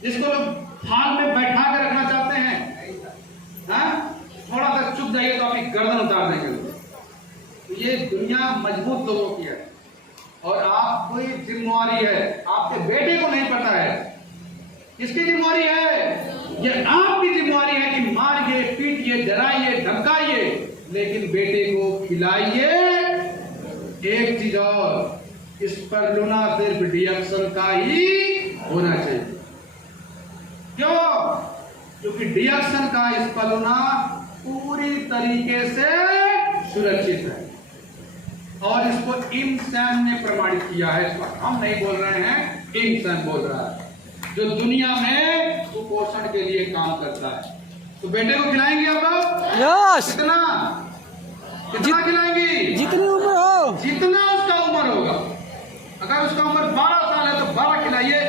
जिसको लोग थाल में बैठा कर रखना चाहते हैं, हाँ? थोड़ा सा चुप जाइए तो आपकी गर्दन उतार देंगे लोग। तो ये दुनिया मजबूत लोगों की है और आपकी जिम्मेवारी है। आपके बेटे को नहीं पता है, किसकी जिम्मेवारी है? ये आपकी जिम्मेवारी है कि मारिए, पीटिए, डराइए, धमकाइए, लेकिन बेटे को खिलाइए। एक चीज और, इस पर लूना सिर्फ डिएक्शन का ही होना चाहिए। क्यों? क्योंकि डिएक्शन का इस पर लूना पूरी तरीके से सुरक्षित है और इसको इनसैन ने प्रमाणित किया है। इस पर हम नहीं बोल रहे हैं, इनसैन बोल रहा है, जो दुनिया में कुपोषण के लिए काम करता है। तो बेटे को खिलाएंगे आप लोग? यस। कितना कितना खिलाएंगी? जितनी उम्र हो, जितना उसका उम्र होगा। अगर उसका उम्र 12 साल है तो 12 खिलाइए,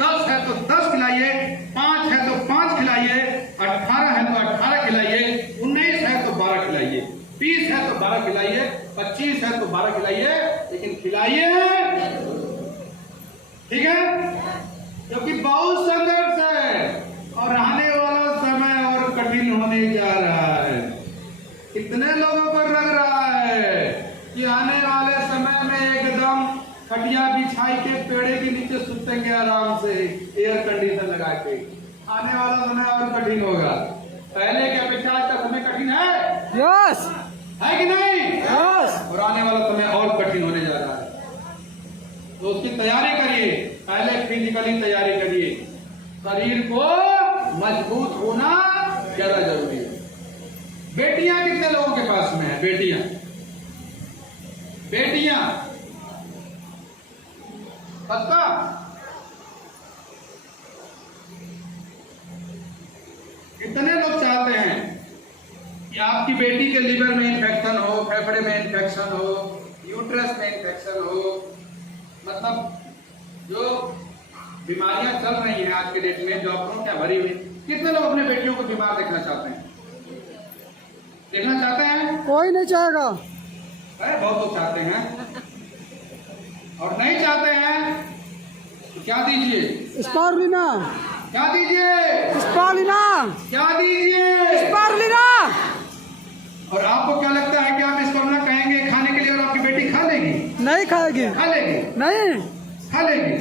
10 है तो 10 खिलाइए, 5 है तो 5 खिलाइए, 18 है तो 18 खिलाइए, 19 है तो 12 खिलाइए, 20 है तो 12 खिलाइए, 25 है तो 12 खिलाइए, लेकिन खिलाइए, ठीक है? क्योंकि बहुत संघर्ष है और आने वाला समय और कठिन होने जा रहा है। कितने लोगों को लग रहा है कि आने वाले समय में एकदम खटिया बिछाई के पेड़े के नीचे सुतेंगे आराम से, एयर कंडीशन लगा के। आने वाला समय और कठिन होगा। पहले की अपेक्षा आज का समय कठिन है? यस है कि नहीं? यस। और आने वाला समय और कठिन होने जा रहा है, तो उसकी तैयारी करिए। पहले फिजिकली तैयारी करिए, शरीर को मजबूत होना ज्यादा जरूरी है। बेटियां कितने लोगों के पास में है? बेटियां बेटियां पक्का? कितने लोग चाहते हैं कि आपकी बेटी के लिवर में इंफेक्शन हो, फेफड़े में इंफेक्शन हो, यूट्रस में इंफेक्शन हो, मतलब जो बीमारियां चल रही हैं आज के डेट में, जो अपनों क्या भरी हुई, कितने लोग अपने बेटियों को बीमार देखना चाहते हैं? देखना चाहते हैं? कोई नहीं चाहेगा। अरे बहुत लोग चाहते हैं। और नहीं चाहते हैं तो क्या दीजिए? स्पारुलिना। क्या दीजिए? स्पारुलिना। क्या दीजिए? स्पारुलिना। और आपको क्या लगता है कि आप इसको ना कहेंगे खाने के लिए और आपकी बेटी खा लेगी? नहीं खाएगी। खा लेगी? नहीं खा लेगी।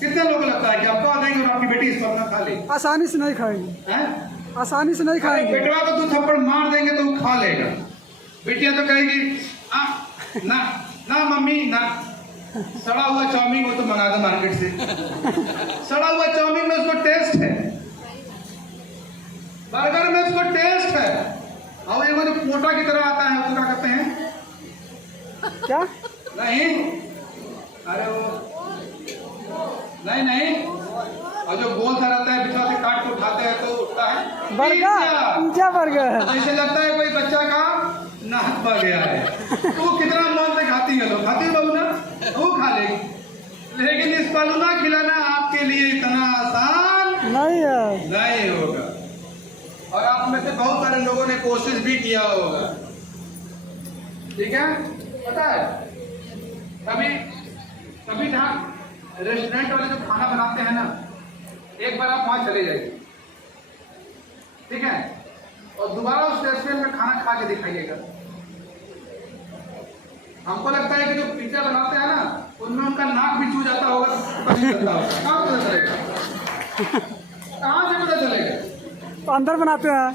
कितने लोगों को लगता है कि आप खा देंगे और आपकी बेटी इसको अपना खा लेगी? आसानी से नहीं खाएगी, हैं? आसानी से नहीं खाएगी। बेटवा को 2 थप्पड़ मार देंगे तो वो खा लेगा। बेटियां तो कहेगी ना ना मम्मी ना, सड़ा हुआ चाउमीन वो तो मंगा दो मार्केट से। सड़ा हुआ चाउमीन में उसको टेस्ट है, बर्गर में उसको टेस्ट है, और ये वो जो मोटा की तरह आता है उसको क्या कहते हैं? क्या? नहीं, अरे वो नहीं, और जो गोल सा रहता है बीच से काट के उठाते हैं तो उठता है बर्गर, पिज्जा बर्गर। ऐसे लगता है कोई बच्चा का नाक पा गया है। तो वो कितना मन से खाती है, लोग खाती है बाबू ना, वो खा लेगी, लेकिन इस बलूना खिलाना आपके लिए इतना आसान नहीं है, नहीं होगा। और आप में से बहुत सारे लोगों ने कोशिश भी किया होगा, ठीक है? पता है कभी जहाँ रेस्टोरेंट वाले जो खाना बनाते हैं ना, एक बार आप वहां चले जाइए, ठीक है, और दोबारा उस रेस्टोरेंट में खाना खा के दिखाइएगा। हमको लगता है कि जो पिज्जा बनाते हैं ना, उनमें उनका नाक भी छू जाता होगा, तो पता नहीं चलता होगा। कहाँ पता चलेगा? कहाँ से पता चलेगा? अंदर बनाते हैं,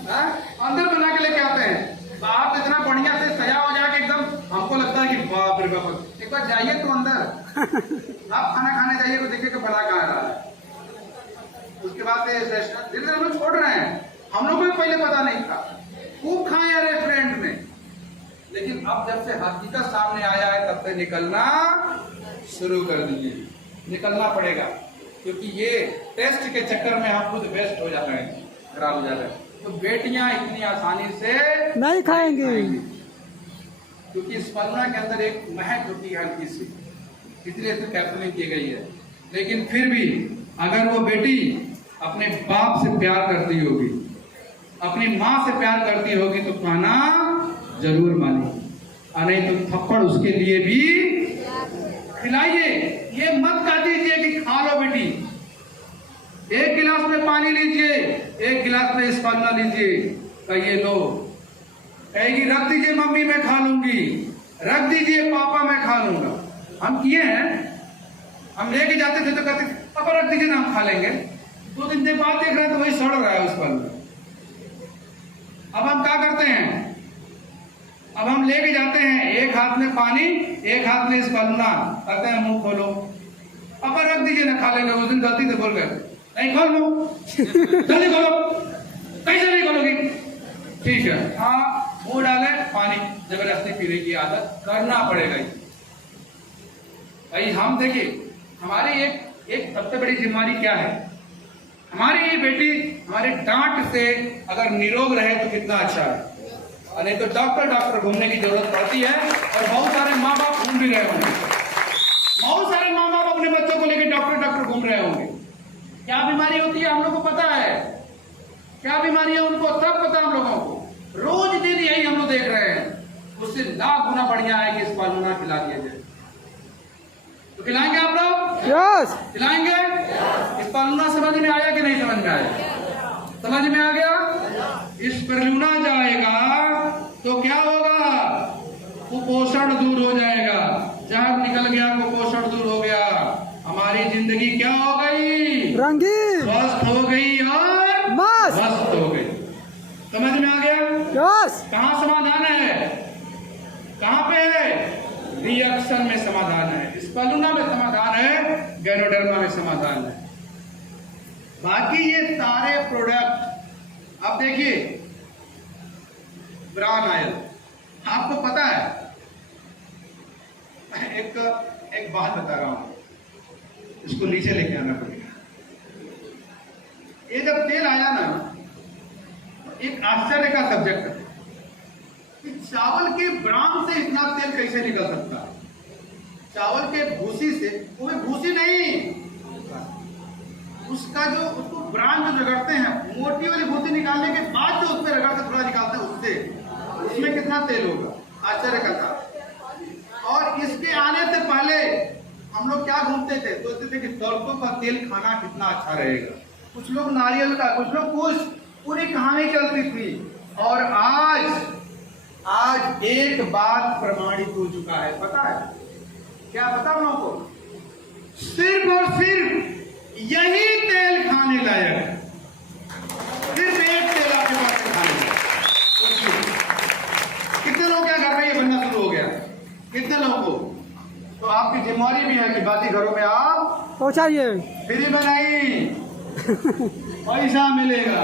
अंदर बना के लेके आते हैं, बाहर तो इतना बढ़िया से सजा हो जाके एकदम, हमको लगता है कि बाप रे बाप। एक बार जाइए तो अंदर, आप खाना खाने जाइए तो देखिए कि बड़ा कहाँ रहा है। उसके बाद रेस्टोरेंट धीरे धीरे हम लोग छोड़ रहे हैं, हम लोग को भी पहले पता नहीं था, खूब खाए हैं रेस्टोरेंट में, लेकिन अब जब से हकीकत सामने आया है तब से निकलना शुरू कर दिए। निकलना पड़ेगा, क्योंकि ये टेस्ट के चक्कर में हम खुद वेस्ट हो जा रहे हैं, खराब हो जा रहे हैं। तो बेटियां इतनी आसानी से नहीं खाएंगी, क्योंकि इस फलना के अंदर एक महक होती है हल्की सी, इसलिए तो कैप्सूलिंग की गई है। लेकिन फिर भी अगर वो बेटी अपने बाप से प्यार करती होगी, अपनी माँ से प्यार करती होगी, तो खाना जरूर मानेगी, और नहीं तो थप्पड़ उसके लिए भी खिलाइए। ये मत कह दीजिए कि खा लो बेटी, एक गिलास में पानी लीजिए, एक गिलास में स्पंदना लीजिए, कहिए लो, कहेगी रख दीजिए मम्मी मैं खा लूंगी, रख दीजिए पापा मैं खा लूंगा। हम किए हैं, हम लेके जाते थे तो कहते पापा रख दीजिए ना हम खा लेंगे, 2 दिन के बाद देख रहे हैं तो वही सड़ रहा है उस पर। अब हम क्या करते हैं, अब हम लेके जाते हैं, एक हाथ में पानी एक हाथ में स्पंदना, कहते हैं मुंह खोलो, पापा रख दीजिए ना खा लेंगे। उस दिन गलती से बोल गए, नहीं खोल लो, जल्दी खोलो, कैसे नहीं खोलोगी? ठीक है, हाँ, मुंह डाले पानी, जबरदस्ती पीने की आदत करना पड़ेगा। भाई हम देखिए, हमारी एक सबसे बड़ी जिम्मेदारी क्या है, हमारी ये बेटी हमारे डांट से अगर निरोग रहे तो कितना अच्छा है, और नहीं तो डॉक्टर घूमने की जरूरत पड़ती है। और बहुत सारे माँ बाप घूम भी रहे होंगे, बहुत सारे माँ बाप अपने बच्चों को लेकर डॉक्टर घूम रहे होंगे। क्या बीमारी होती है हम लोग को पता है, क्या बीमारी है उनको सब पता हम लोगों को, रोज दिन यही हम लोग देख रहे हैं। उससे लाख गुना बढ़िया है कि इस पालना खिला दिया जाए। तो खिलाएंगे आप लोग? यस, खिलाएंगे? इस पालना समझ में आया कि नहीं समझ में आया? समझ में आ गया? इस पर लूना जाएगा तो क्या होगा, कुपोषण दूर हो जाएगा। जहर निकल गया, कुपोषण दूर हो गया, हमारी जिंदगी क्या हो गई, रंगीन, स्वस्थ हो गई और मस्त हो गई। समझ में आ गया? यस। कहाँ समाधान है, कहाँ पे है? रिएक्शन में समाधान है, स्पलुना में समाधान है, गैनोडर्मा में समाधान है। बाकी ये सारे प्रोडक्ट अब देखिए, ब्राउन ऑयल आपको पता है, एक बात बता रहा हूं, इसको नीचे लेके आना पड़ेगा। ये जब तेल आया ना, एक आश्चर्य का सब्जेक्ट है कि चावल के ब्राम से इतना तेल कैसे निकल सकता है। चावल के भूसी से, वो भी भूसी नहीं, उसका जो उसको ब्राम जो रगड़ते हैं, मोटी वाली भूसी निकालने के बाद जो उसमें रगड़ के थोड़ा निकालते हैं, उससे उसमें कितना तेल होगा, आश्चर्य का था। और इसके आने से पहले हम लोग क्या घूमते थे, सोचते थे कि सरसों का तेल खाना कितना अच्छा रहेगा, कुछ लोग नारियल का, कुछ लोग कुछ, पूरी कहानी चलती थी। और आज एक बात प्रमाणित हो चुका है, पता है क्या? पता हम लोगों को, सिर्फ और सिर्फ यही तेल खाने लायक है, सिर्फ एक तेल आपके पास खाने लायक। कितने लोग क्या घर में ये बनना शुरू हो गया, कितने लोगों को? तो आपकी जिम्मेवारी भी है कि बाकी घरों में आप पहुँचाइए। फ्री में नहीं, पैसा मिलेगा।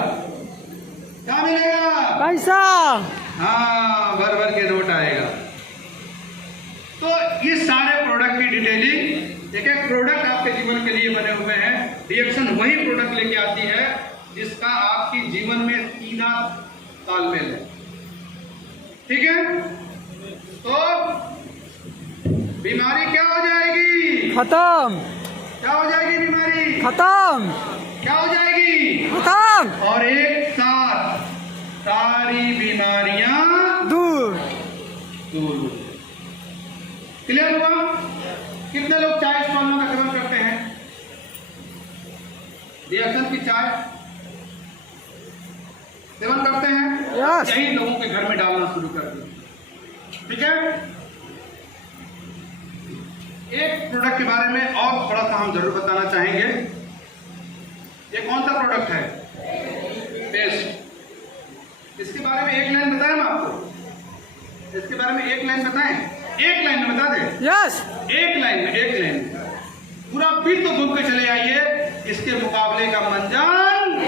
क्या मिलेगा? पैसा। हाँ, भर भर के नोट आएगा। तो ये सारे प्रोडक्ट की डिटेलिंग, एक एक प्रोडक्ट आपके जीवन के लिए बने हुए हैं। रिएक्शन वही प्रोडक्ट लेके आती है जिसका आपकी जीवन में सीधा तालमेल है। ठीक है, तो बीमारी क्या हो जाएगी? खत्म। क्या हो जाएगी बीमारी? खत्म। क्या हो जाएगी? खत्म। और एक साथ सारी बीमारियां दूर। दूर। क्लियर हुआ? कितने लोग चाय स्टॉलों का सेवन करते हैं? रिएक्शन की चाय सेवन करते हैं? Yes. यही लोगों के घर में डालना शुरू कर दिया। ठीक है, एक प्रोडक्ट के बारे में और थोड़ा सा हम जरूर बताना चाहेंगे। ये कौन सा प्रोडक्ट है? पेस्ट। इसके बारे में एक लाइन बताएं हम आपको। इसके बारे में एक लाइन बताएं। एक लाइन में बता दें। यस। एक लाइन में पूरा फिर तो घूम के चले आइए। इसके मुकाबले का मंजन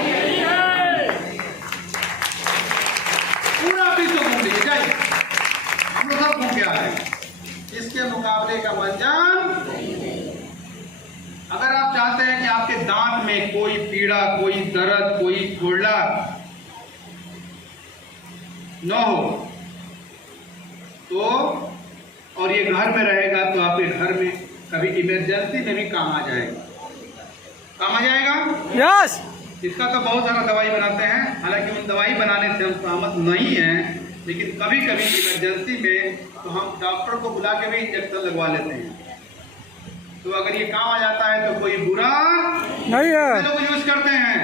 पूरा फिर तो घूम लीजिए, जाइए हम लोग सब घूम के आ रहे हैं। इसके मुकाबले का मंजन, अगर आप चाहते हैं कि आपके दांत में कोई पीड़ा, कोई दर्द, कोई फोड़ला न हो तो, और ये घर में रहेगा तो आपके घर में कभी इमरजेंसी में भी काम आ जाएगा। काम आ जाएगा। यस। इसका तो बहुत सारा दवाई बनाते हैं, हालांकि उन दवाई बनाने से हम सहमत नहीं हैं, लेकिन कभी कभी इमरजेंसी में तो हम डॉक्टर को बुला के भी इंजेक्शन लगवा लेते हैं। तो अगर ये काम आ जाता है तो कोई बुरा नहीं है। लोग यूज करते हैं।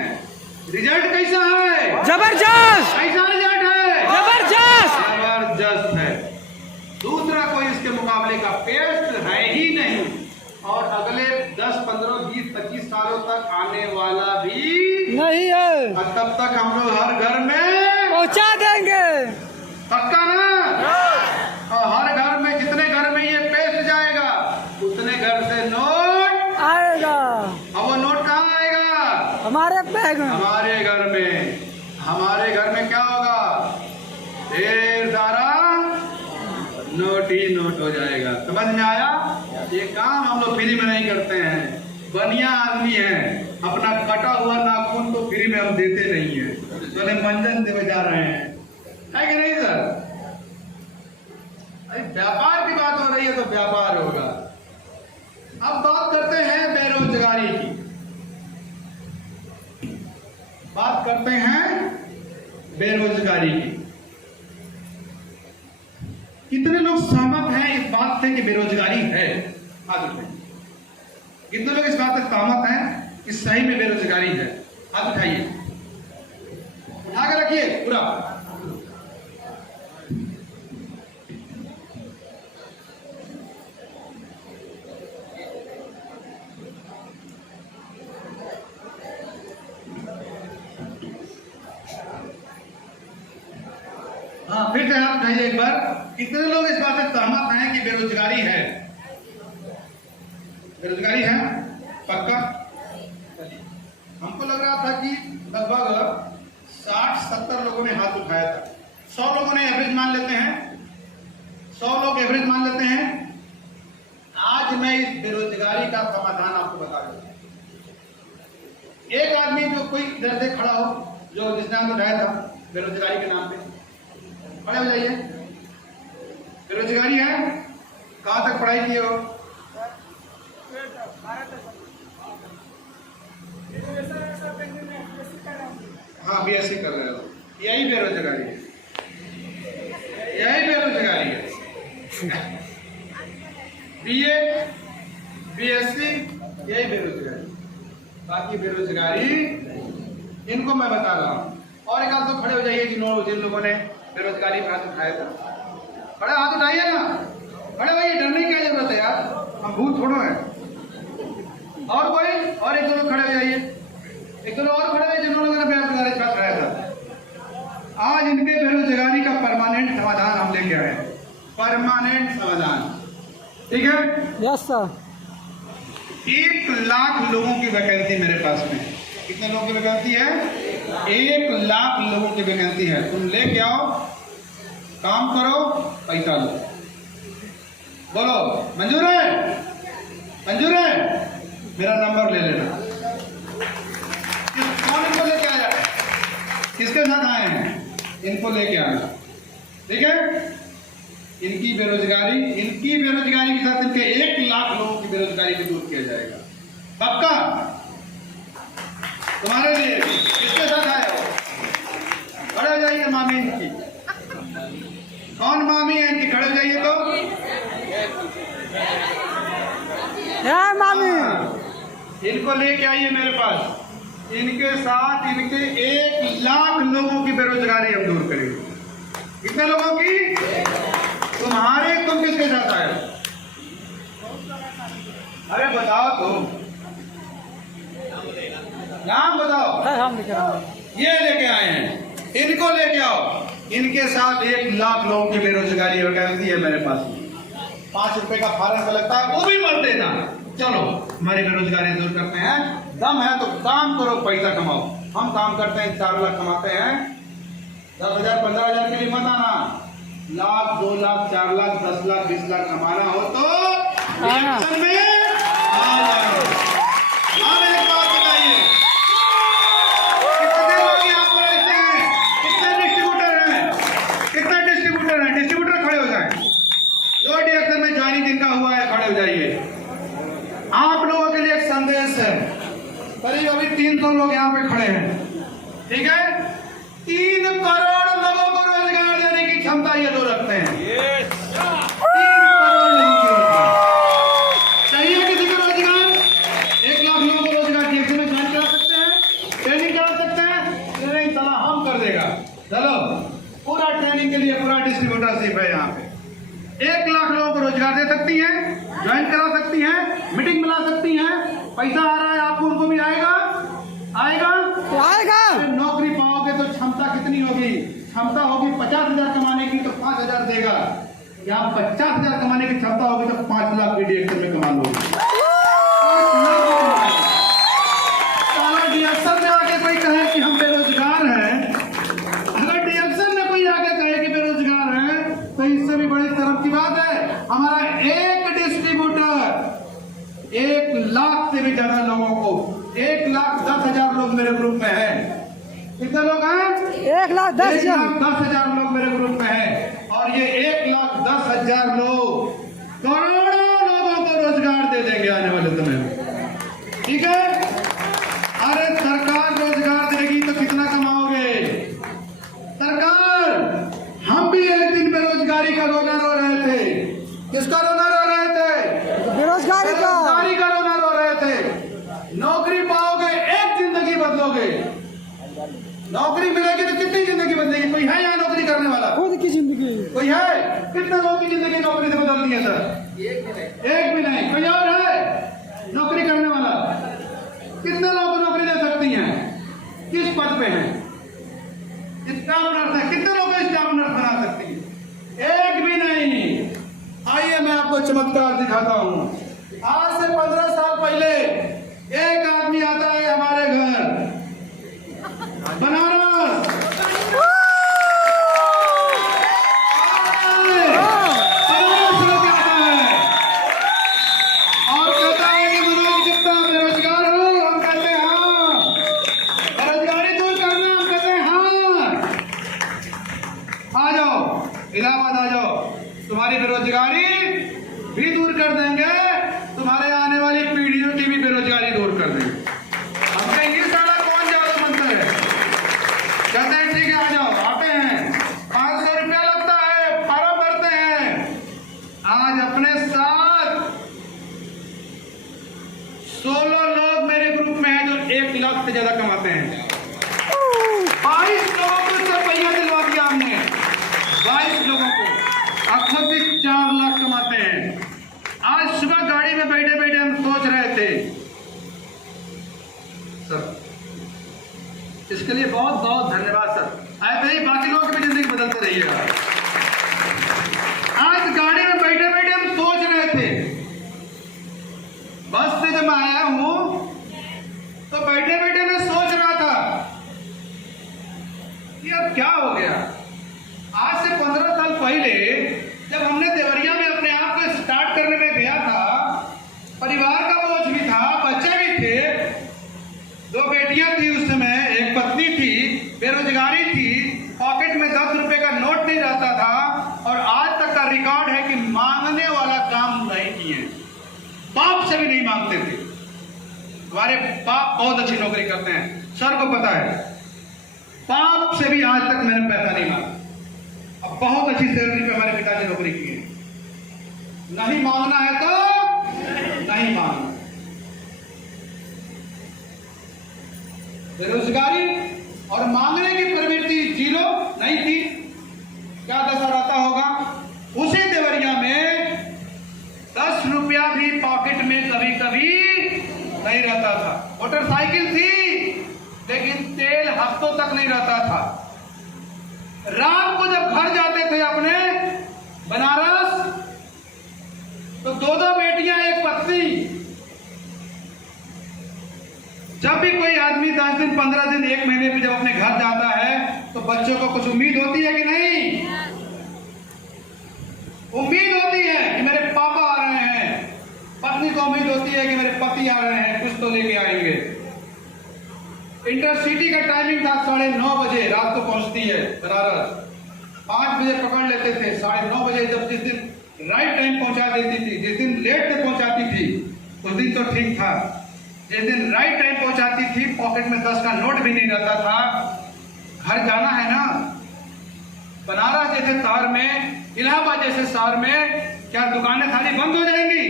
रिजल्ट कैसा है? जबरदस्त। कैसा रिजल्ट है? जबरदस्त। जबरदस्त है। दूसरा कोई इसके मुकाबले का पेस्ट है ही नहीं, और अगले 10, 15, 20, 25 सालों तक आने वाला भी नहीं है। और तब तक हम लोग हर घर में पहुँचा देंगे। पक्का ना? और हर घर में, जितने घर में ये पेस्ट जाएगा उतने घर से नोट आएगा। अब वो नोट कहाँ आएगा? हमारे बैग में। हमारे घर में। हमारे घर में क्या होगा? ढेर सारा नोट ही नोट हो जाएगा। समझ में आया? ये काम हम लोग फ्री में नहीं करते हैं। बनिया आदमी है, अपना कटा हुआ नाखून तो फ्री में हम देते नहीं है, तो मंजन देवे जा रहे हैं, है कि नहीं सर? अरे व्यापार की बात हो रही है तो व्यापार होगा। अब बात करते हैं बेरोजगारी की। बात करते हैं बेरोजगारी की। कितने लोग सहमत हैं इस बात से कि बेरोजगारी है? हाथ उठाइए। कितने लोग इस बात से सहमत हैं कि सही में बेरोजगारी है? हाथ उठाइए, उठा के रखिए पूरा। हाँ, फिर से हाथ उठाइए एक बार। कितने लोग इस बात से सहमत हैं कि बेरोजगारी है? बेरोजगारी है पक्का? हमको लग रहा था कि लगभग 60-70 लोगों ने हाथ उठाया था। 100 लोगों ने एवरेज मान लेते हैं, 100 लोग एवरेज मान लेते हैं। आज मैं इस बेरोजगारी का समाधान आपको बता दूं। एक आदमी जो कोई इधर से खड़ा हो, जो जिसने हाथ उठाया था बेरोजगारी के नाम पे, खड़े हो जाइए। बेरोजगारी है, कहाँ तक पढ़ाई किए हो? हाँ, बीएससी कर रहे हो। यही बेरोजगारी है, यही बेरोजगारी है। बीए, बीएससी, यही बेरोजगारी। बाकी बेरोजगारी इनको मैं बता रहा हूँ। और एक आध तो खड़े हो जाइए जिन लोगों ने बेरोजगारी में हाथ उठाया था। खड़े हाथ उठाइए ना, खड़े होइए, डरने की क्या जरूरत है यार, हम भूत थोड़ो है। और कोई, और एक दो लोग खड़े हो जाइए, एक दो लोग और खड़े हुए जिन्होंने बेरोजगारी का उठाया था। आज इनके बेरोजगारी का परमानेंट समाधान हम लेके आए। परमानेंट समाधान। ठीक है। Yes sir. 1 लाख लोगों की वैकेंसी मेरे पास में। कितने लोगों की वैकेंसी है? 1 लाख लोगों की वैकेंसी है। तुम लेके आओ, काम करो, पैसा लो। बोलो मंजूर है? मंजूर है? मेरा नंबर ले लेना। कौन इनको लेके आया? किसके साथ आए हैं? इनको लेके आना, ठीक है। इनकी बेरोजगारी के साथ इनके 1 लाख लोगों की बेरोजगारी को दूर किया जाएगा। पक्का? तुम्हारे लिए किसके साथ आए हो? खड़े हो जाइए मामी इनकी। कौन मामी है इनकी? खड़े हो जाइए तो। मामी इनको लेके आइए मेरे पास। इनके साथ इनके 1 लाख लोगों की बेरोजगारी हम दूर करेंगे। कितने लोगों की? तुम किसके साथ आए हो? अरे बताओ तो, नाम बताओ। हम लिख रहे हैं। ये लेके आए हैं, इनको लेके आओ। इनके साथ 1 लाख लोगों की बेरोजगारी वैकेंसी है मेरे पास। 5 रुपए का फार्म का लगता है, वो भी मत देना। चलो हमारी बेरोजगारी दूर करते हैं। दम है तो काम करो, पैसा कमाओ। हम काम करते हैं, 4 लाख कमाते हैं। 10,000 15,000 के लिए मत आना। लाख 2 लाख 4 लाख 10 लाख 20 लाख कमाना हो तो इलेक्शन में आ जाओ। अब एक बात बताइए, कितने लोग यहाँ पर ऐसे हैं? कितने डिस्ट्रीब्यूटर हैं? डिस्ट्रीब्यूटर खड़े हो जाएं। जो डिएक्शन में ज्वाइनिंग जिनका हुआ है खड़े हो जाइए। आप लोगों के लिए एक संदेश है। करीब अभी 300 लोग यहाँ पे खड़े हैं, ठीक है। 3 करोड़ लोगों को रोजगार देने की क्षमता ये लोग रखते हैं। 3 करोड़ लोगों को चाहिए। किसी को रोजगार? 1 लाख लोगों को रोजगार डीएक्शन में ज्वाइन करा सकते हैं, ट्रेनिंग करा सकते हैं। ट्रेनिंग साला हम कर देगा। चलो पूरा ट्रेनिंग के लिए पूरा डिस्ट्रीब्यूटरशिप है यहाँ पे। 1 लाख लोगों को रोजगार दे सकती हैं, ज्वाइन करा सकती हैं, मीटिंग बुला सकती हैं। पैसा आ रहा है आपको, उनको भी आएगा। नौकरी पाओगे तो क्षमता कितनी होगी? क्षमता होगी 50,000 कमाने की तो 5,000 देगा। या 50,000 कमाने की क्षमता होगी तो 5 लाख की डीएक्शन में कमा लोगे। डीएक्शन में आके कोई कहे कि हम बेरोजगार हैं, अगर डीएक्शन में कोई आके कहे कि बेरोजगार हैं, तो इससे भी बड़ी शर्म की बात है। हमारा एक डिस्ट्रीब्यूटर 1 लाख से भी ज्यादा लोगों को, 1,10,000 लोग मेरे ग्रुप में हैं। कितने लोग हैं? 1,10,000 लोग मेरे ग्रुप में हैं। और ये 1,10,000 लोग करोड़ों लोगों को रोजगार दे देंगे आने वाले समय में, ठीक है। अरे सरकार रोजगार देगी तो कितना कमाओगे? सरकार, हम भी एक दिन बेरोजगारी का रोना रो रहे थे। किसका रोना रो रहे थे? बेरोजगारी का रोना रो रहे थे। नौकरी पाओगे, एक जिंदगी बदलोगे। नौकरी मिलेगी तो कितनी जिंदगी बदलेगी? कोई है यहाँ नौकरी करने वाला? खुद की जिंदगी कोई है? कितने लोगों की जिंदगी नौकरी से बदल दी है सर? एक भी नहीं। कोई और है नौकरी करने वाला? कितने लोगों को नौकरी दे सकती हैं? किस पद पे हैं? स्टाफ नर्स है, कितने लोगों को स्टाफ नर्स बना सकती है? एक भी नहीं। आइए मैं आपको चमत्कार दिखाता हूँ। आज से 15 साल पहले एक आदमी आता है हमारे घर, बनारस, और कहता है कि मनोज गुप्ता बेरोजगार हो? हम कहते हैं हाँ। बेरोजगारी दूर करना? हम कहते हैं हाँ। आ जाओ, इलाहाबाद आ जाओ, तुम्हारी बेरोजगारी भी दूर कर देंगे, तुम्हारे आने वाली पीढ़ियों की भी बेरोजगारी दूर कर देंगे। हम कहेंगे साला कौन ज्यादा मंत्र है? कहते हैं ठीक है आ जाओ। आते हैं, 500 रुपया लगता है, फॉर्म भरते हैं। आज अपने साथ 16 लोग मेरे ग्रुप में हैं जो 1 लाख से ज्यादा कमाते हैं। 22 लोगों को सिर्फ पहिया दिलवा दिया हमने, 22 लोगों को। अब खुद भी 4 लाख कमाते हैं। आज सुबह गाड़ी में बैठे बैठे हम सोच रहे थे सर, इसके लिए बहुत बहुत धन्यवाद सर। ऐसे ही बाकी लोगों की भी जिंदगी बदलते रहिएगा। आज गाड़ी में बैठे बैठे हम सोच रहे थे पहले जब हमने देवरिया में अपने आप को स्टार्ट करने में गया था, परिवार का बोझ भी था, बच्चे भी थे, 2 बेटियां थी उस समय, एक पत्नी थी, बेरोजगारी थी, पॉकेट में 10 रुपए का नोट नहीं रहता था, और आज तक का रिकॉर्ड है कि मांगने वाला काम नहीं किए, बाप से भी नहीं मांगते थे। हमारे बाप बहुत अच्छी नौकरी करते हैं, सर को पता है, बाप से भी आज तक मैंने पैसा नहीं मांगा। अब बहुत अच्छी सैलरी पे हमारे पिताजी नौकरी की है। नहीं मांगना है तो नहीं मांगना। बेरोजगारी और मांगने की प्रवृत्ति जीरो नहीं थी, क्या दशा रहता होगा। उसी देवरिया में 10 रुपया भी पॉकेट में कभी कभी नहीं रहता था। मोटरसाइकिल थी लेकिन तेल हफ्तों तक नहीं रहता था। रात को जब घर जाते थे अपने बनारस, तो 2 बेटियां एक पत्नी। जब भी कोई आदमी 10 दिन 15 दिन 1 महीने पे जब अपने घर जाता है तो बच्चों को कुछ उम्मीद होती है कि नहीं? उम्मीद होती है कि मेरे पापा आ रहे हैं, पत्नी को उम्मीद होती है कि मेरे पति आ रहे हैं, कुछ तो लेके आएंगे। इंटरसिटी का टाइमिंग था 9:30 बजे रात को पहुंचती है बनारस, 5 बजे पकड़ लेते थे, 9:30 बजे जब जिस दिन राइट टाइम पहुंचा देती थी, जिस दिन लेट से पहुंचाती थी उस दिन तो ठीक था, जिस दिन राइट टाइम पहुंचाती थी पॉकेट में 10 का नोट भी नहीं रहता था। घर जाना है ना, बनारस जैसे शहर में, इलाहाबाद जैसे शहर में क्या दुकानें सारी बंद हो जाएंगी?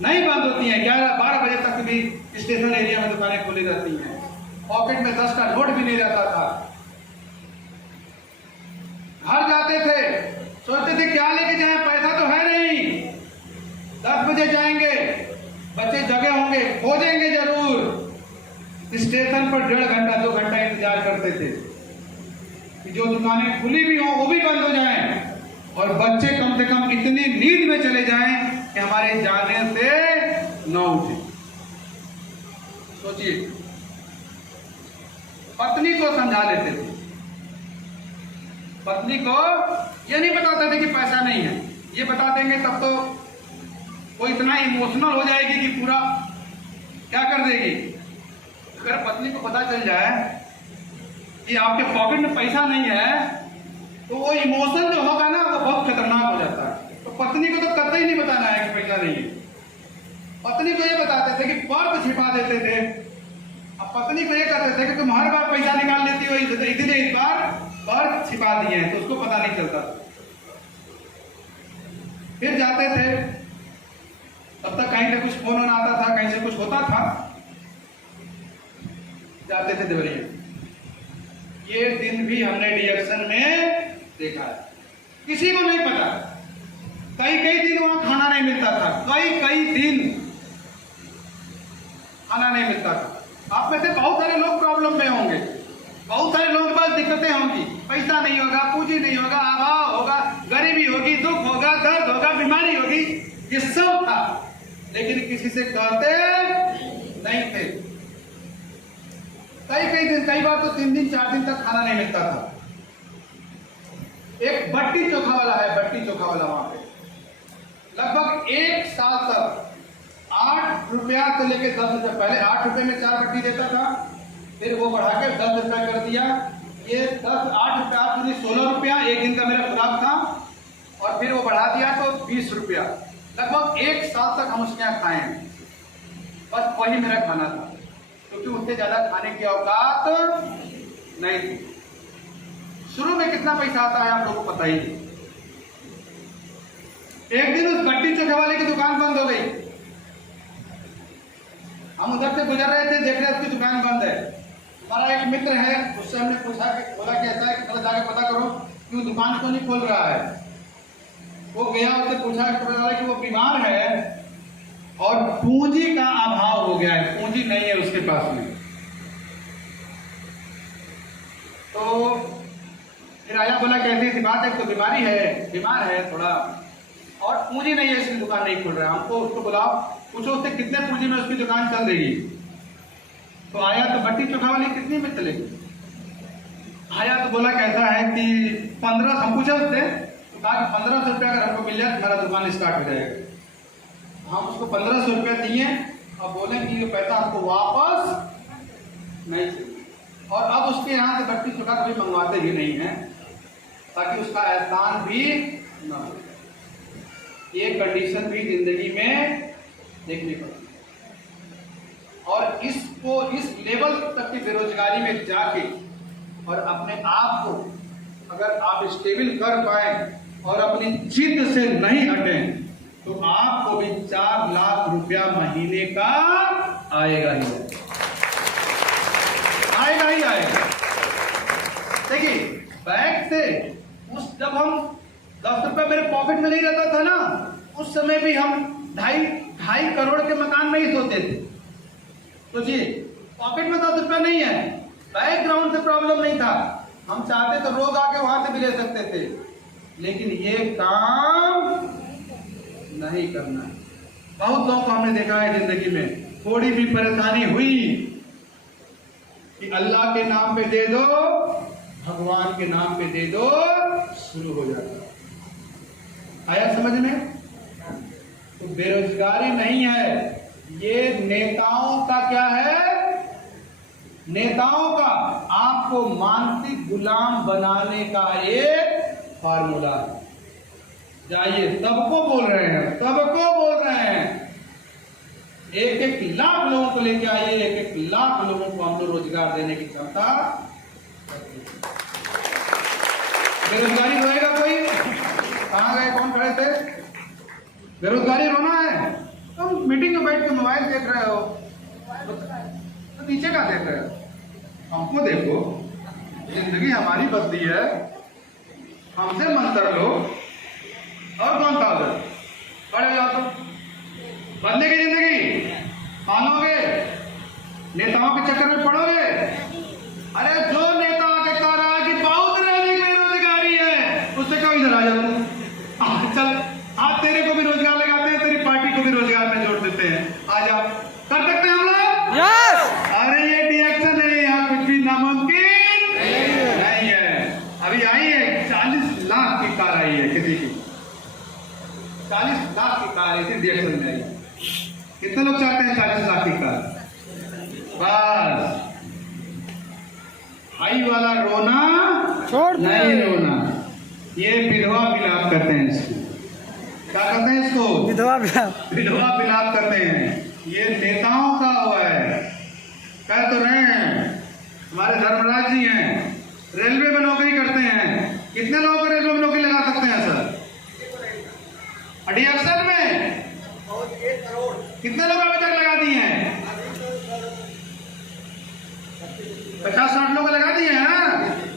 नहीं बंद होती हैं, 11-12 बजे तक भी स्टेशन एरिया में दुकानें खुली रहती हैं। पॉकेट में 10 का नोट भी नहीं रहता था। घर जाते थे, सोचते थे क्या लेके जाएं, पैसा तो है नहीं। 10 बजे जाएंगे, बच्चे जगे होंगे, खोजेंगे जरूर। स्टेशन पर 1.5 घंटा 2 घंटा इंतजार करते थे कि जो दुकानें खुली भी हों वो भी बंद हो जाएं, और बच्चे कम से कम इतनी नींद में चले जाएं कि हमारे जाने से न उठे। सोचिए, पत्नी को समझा लेते थे, पत्नी को ये नहीं बताते थे कि पैसा नहीं है, ये बता देंगे तब तो वो इतना इमोशनल हो जाएगी कि पूरा क्या कर देगी। अगर पत्नी को पता चल जाए कि आपके पॉकेट में पैसा नहीं है तो वो इमोशन जो होगा ना वो बहुत खतरनाक हो जाता है। तो पत्नी को तो कतई नहीं बताना है कि पैसा नहीं है। पत्नी को ये बताते थे कि पर्स छिपा देते थे। अब पत्नी को ये कहते थे कि तुम हर बार पैसा निकाल लेती हो, इसलिए इस बार पर्स छिपा दिए हैं, तो उसको पता नहीं चलता। फिर जाते थे, तब तक कहीं से कुछ फोन आता था, कहीं से कुछ होता था, जाते थे देवरिया। ये दिन भी हमने रिएक्शन में देखा है, किसी को नहीं पता। कई दिन वहां खाना नहीं मिलता था, कई दिन खाना नहीं मिलता था। आप में से बहुत सारे लोग प्रॉब्लम में होंगे, बहुत सारे लोग के पास दिक्कतें होंगी, पैसा नहीं होगा, पूंजी नहीं होगा, अभाव होगा, गरीबी होगी, दुख होगा, दर्द होगा, बीमारी होगी, ये सब था, लेकिन किसी से कहते नहीं थे। कई बार तो 3 दिन 4 दिन तक खाना नहीं मिलता था। एक बट्टी चोखा वाला है, बट्टी चोखा वाला वहां पे लगभग 1 साल तक 8 रुपया से लेकर 10 रुपया, पहले 8 रुपये में 4 बट्टी देता था, फिर वो बढ़ा के 10 रुपया कर दिया। ये 8 रुपया 16 रुपया एक दिन का मेरा खुराक था, और फिर वो बढ़ा दिया तो 20 रुपया। लगभग 1 साल तक हम उसके यहाँ खाए हैं, बस वही मेरा खाना था, क्योंकि उससे ज्यादा खाने की औकात नहीं थी। शुरू में कितना पैसा आता है आप लोगों को पता ही नहीं। एक दिन उस बट्टी चोखे वाले की दुकान बंद हो गई। हम उधर से गुजर रहे थे, देख रहे उसकी दुकान बंद है। हमारा एक मित्र है, उससे हमने पूछा कि बोला कि ऐसा है कि जाके पता करो कि वो दुकान क्यों नहीं खोल रहा है। वो गया, उससे पूछा कि वो बीमार है और पूंजी का अभाव हो गया है, पूंजी नहीं है उसके पास में। तो फिर आया, बोला कैसी सी बात है, तो बीमारी है, बीमार है थोड़ा, और पूंजी नहीं है, इसकी दुकान नहीं खोल रहा है। हमको उसको बुलाओ, पूछो उससे कितने पूंजी में उसकी दुकान चल रही। तो आया तो बट्टी चोखा वाली कितनी में चलेगी। आया तो बोला कैसा है कि 15, हम पूछा उससे कहा कि 1500 रुपया अगर हमको मिल जाए तो मेरा दुकान स्टार्ट हो जाएगा। हम उसको 1500 रुपया दिए और बोले कि ये पैसा हमको वापस नहीं चाहिए, और अब उसके यहाँ से बट्टी चुका कभी मंगवाते ही नहीं है, ताकि उसका एहसान भी ना हो। ये कंडीशन भी जिंदगी में देखने को, और इसको इस लेवल तक की बेरोजगारी में जाके और अपने आप को अगर आप स्टेबल कर पाए और अपनी जिद से नहीं हटें तो आपको भी 4 लाख रुपया महीने का आएगा ही आएगा ही आएगा। देखिए बैंक से उस जब हम 10 रुपया मेरे पॉकेट में नहीं रहता था ना, उस समय भी हम 2.5 करोड़ के मकान में ही सोते थे। तो जी पॉकेट में 10 रुपया नहीं है, बैकग्राउंड से प्रॉब्लम नहीं था, हम चाहते तो रोज आके वहां से भी ले सकते थे, लेकिन ये काम नहीं करना है। बहुत लोगों को हमने देखा है जिंदगी में, थोड़ी भी परेशानी हुई कि अल्लाह के नाम पे दे दो, भगवान के नाम पे दे दो, शुरू हो जाता है। आया समझ में? तो बेरोजगारी नहीं है, ये नेताओं का क्या है, नेताओं का आपको मानसिक गुलाम बनाने का एक फार्मूला है। जाइए, सबको बोल रहे हैं, सबको बोल रहे हैं, 1-1 लाख लोगों को लेके आइए, 1-1 लाख लोगों को हम लोग रोजगार देने की क्षमता। बेरोजगारी रोएगा कोई? कहां गए, कौन खड़े थे? बेरोजगारी रोना है? तुम मीटिंग में बैठ के मोबाइल देख रहे हो तो नीचे का देख रहे हो? हमको देखो, जिंदगी हमारी बदली है, हमसे मंतर लो। और कौन था उधर? खड़े हो जाओ, तो बदलेगी जिंदगी, मानोगे? नेताओं के चक्कर में पड़ोगे? अरे जो नेता आके कह रहा है कि बहुत रहने की बेरोजगारी है, उससे कहो इधर आ जाओ, चल आज तेरे को भी रोजगार लगाते हैं, तेरी पार्टी को भी रोजगार में जोड़ देते हैं, आ जाओ। कर सकते हैं हम लोग? यस। अरे ये रिएक्शन है, यहाँ कुछ भी नामुमकिन नहीं है। अभी आई है 40 लाख की कार आई है, किसी की 40 लाख की कार इसी रिएक्शन में आई है। कितने लोग चाहते हैं 40 लाख की कार? बस हाई वाला रोना छोड़ दे। नहीं रोना, ये विधवा विलाप करते हैं इसको। क्या करते हैं इसको? विधवा विधवा विलाप करते हैं। ये नेताओं का हुआ है। कह तो रहे हैं, हमारे धर्मराज जी हैं, रेलवे में नौकरी करते हैं, कितने लोगों को रेलवे में नौकरी लगा सकते हैं सर? अडियाक्शन में 1 करोड़। कितने लोग अभी तक लगा दिए हैं? 50-60 लोग लगा दिए हैं।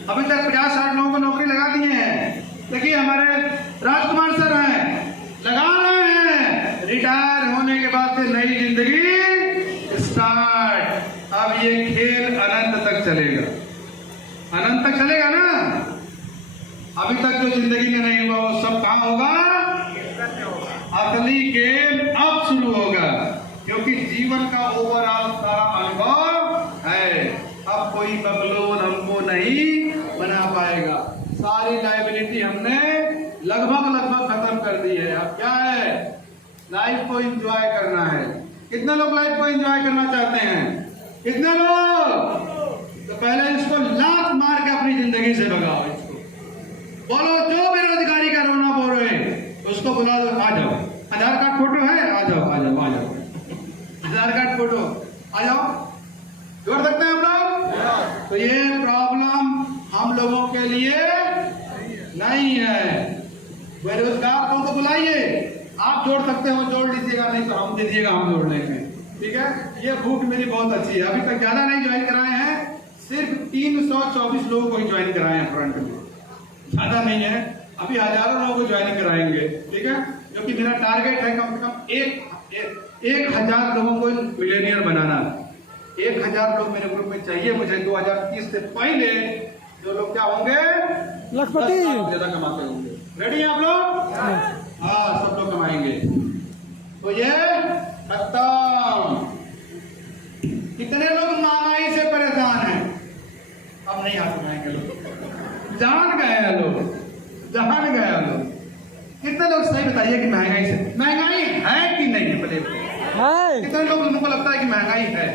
अभी तक 50-60 लोगों को नौकरी लगा दिए हैं। देखिए हमारे राजकुमार सर हैं, लगा रहे हैं, रिटायर होने के बाद से नई जिंदगी स्टार्ट। अब ये खेल अनंत तक चलेगा, अनंत तक चलेगा ना। अभी तक जो जिंदगी में नहीं हुआ वो सब कहाँ होगा? असली गेम अब शुरू होगा, क्योंकि जीवन का ओवरऑल सारा अनुभव है। अब कोई बकलोल हमको नहीं बना पाएगा। सारी लाइबिलिटी हमने लगभग खत्म कर दी है। अब क्या है? लाइफ को एंजॉय करना है। कितने लोग लाइफ को एंजॉय करना चाहते हैं? कितने लोग? तो पहले इसको लात मार के अपनी जिंदगी से भगाओ। इसको बोलो, जो बेरोजगारी का रोना बोल रहे हैं उसको बुला दो, आ जाओ। आधार कार्ड फोटो है, आ जाओ आ जाओ आ जाओ। आधार कार्ड फोटो आ जाओ, जोड़ सकते हैं हम लोग। तो ये प्रॉब्लम हम लोगों के लिए नहीं है। बेरोजगार को तो बुलाइए, आप जोड़ सकते हो जोड़ लीजिएगा, नहीं तो हम दीजिएगा, हम जोड़ लेंगे। ठीक है, ये भूख मेरी बहुत अच्छी है। अभी तक ज्यादा नहीं ज्वाइन कराए हैं, सिर्फ 324 लोगों को ही ज्वाइन कराए हैं फ्रंट में, ज्यादा नहीं है। अभी हजारों लोगों को ज्वाइन कराएंगे। ठीक है, क्योंकि मेरा टारगेट है कम से कम 1000 लोगों को मिलेनियर बनाना। 1000 लोग मेरे ग्रुप में चाहिए मुझे 2030 से पहले, जो लोग क्या होंगे? लखपति ज्यादा कमाते होंगे। रेडी हैं आप लोग? हाँ, सब लोग कमाएंगे। तो ये खत्म। कितने लोग महंगाई से परेशान हैं? अब नहीं हाथ उठाएंगे लोग, जान गए लोग, जान गए लोग। बताइए कि महंगाई से महंगाई है कि नहीं है? पहले है। कितने लोगों को लगता है कि महंगाई है?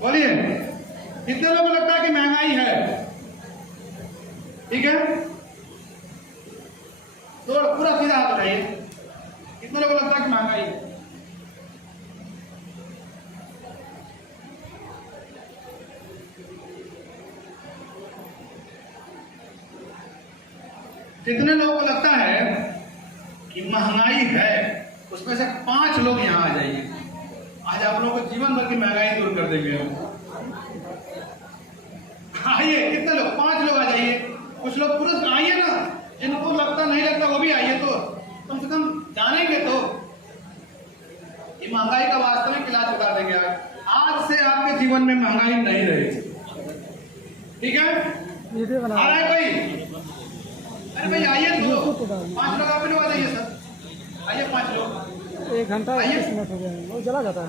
बोलिए, कितने लोगों को लगता है कि महंगाई है? ठीक है, तो पूरा सीधा आप बताइए, कितने लोगों को लगता है कि महंगाई है? कितने लोगों को लगता है कि महंगाई है? उसमें से 5 लोग यहाँ आ जाइए। आज आप लोगों को जीवन भर की महंगाई दूर कर देंगे हम। आइए, कितने लोग? 5 लोग आ जाइए। कुछ लोग पुरुष आइए ना, जिनको लगता नहीं लगता वो भी आइए, तो कम से कम जानेंगे तो ये महंगाई का वास्तविक इलाज बता देंगे। आज से आपके जीवन में महंगाई नहीं रहेगी। ठीक है, वीडियो बना आ रहा है कोई? अरे भाई आइए, तो 5 लोग आप लोग आ जाइए सर, आइए 5 लोग। 1 घंटा 21 मिनट हो गया है, वो चला जाता है।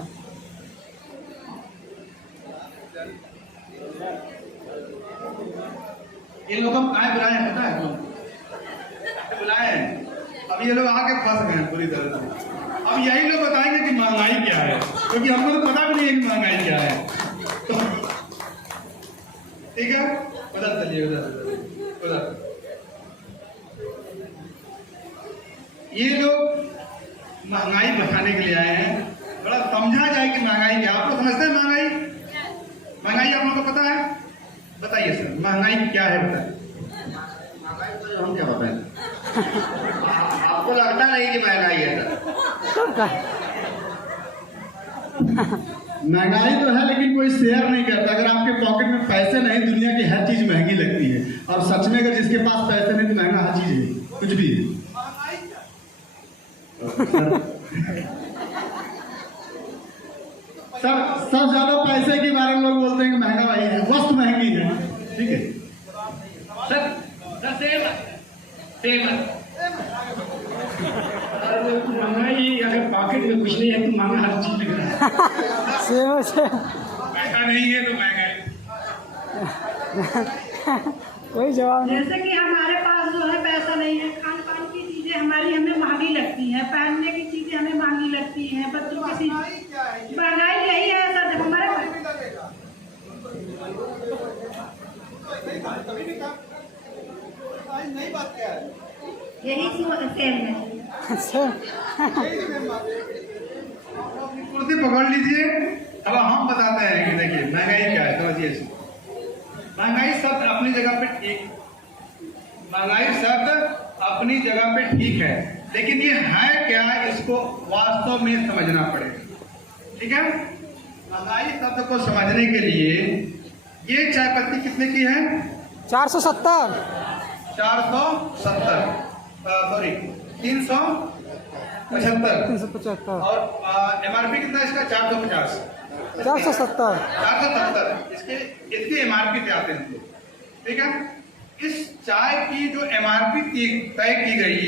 ये लोग हम आए बुलाए हैं, पता है? लोग बुलाए हैं, अब ये लोग आके फंस गए हैं पूरी तरह से। अब यही लोग बताएंगे कि महंगाई क्या है, क्योंकि हमको तो पता भी नहीं है कि महंगाई क्या है। तो ठीक है, उधर चलिए, उधर। ये लोग महंगाई बताने के लिए आए हैं, बड़ा समझा जाए कि महंगाई क्या। आप लोग समझते हैं महंगाई? महंगाई आप लोगों को पता है? बताइए सर, महंगाई क्या है? बताइए। महंगाई तो हम क्या बताएं? आपको लगता नहीं कि महंगाई है सर? महंगाई तो है, लेकिन कोई शेयर नहीं करता। अगर आपके पॉकेट में पैसे नहीं, दुनिया की हर चीज महंगी लगती है। और सच में अगर जिसके पास पैसे नहीं तो महंगा हर चीज है, कुछ भी। सर, सब ज्यादा पैसे के बारे में लोग बोलते हैं कि महंगा भाई है, वस्तु महंगी है। ठीक है सर, महंगाई अगर पॉकेट में कुछ नहीं है तो महंगा हर चीज लग रहा है। पैसा नहीं है तो महंगाई। कोई जवाब नहीं। जैसे कि हमारे पास जो है पैसा नहीं है, खान पान की चीजें हमारी हमें महंगी लगती हैं, पहनने की चीजें हमें महंगी लगती हैं, बच्चों की चीज महंगाई यही है सर। जब हमारे यही सेल में कुर्सी पकड़ लीजिए। अब हम बताते हैं कि देखिए महंगाई क्या है। समझिए, महंगाई शब्द अपनी जगह पे ठीक, महंगाई शब्द अपनी जगह पे ठीक है, लेकिन ये है क्या, इसको वास्तव में समझना पड़ेगा। ठीक है, महंगाई शब्द को समझने के लिए ये चाय पत्ती कितने की है? 470 470 सॉरी 375 375 और एमआरपी कितना इसका? 450 470 470 इसके एमआरपी पे आते हैं। ठीक है, इस चाय की जो एमआरपी तय की गई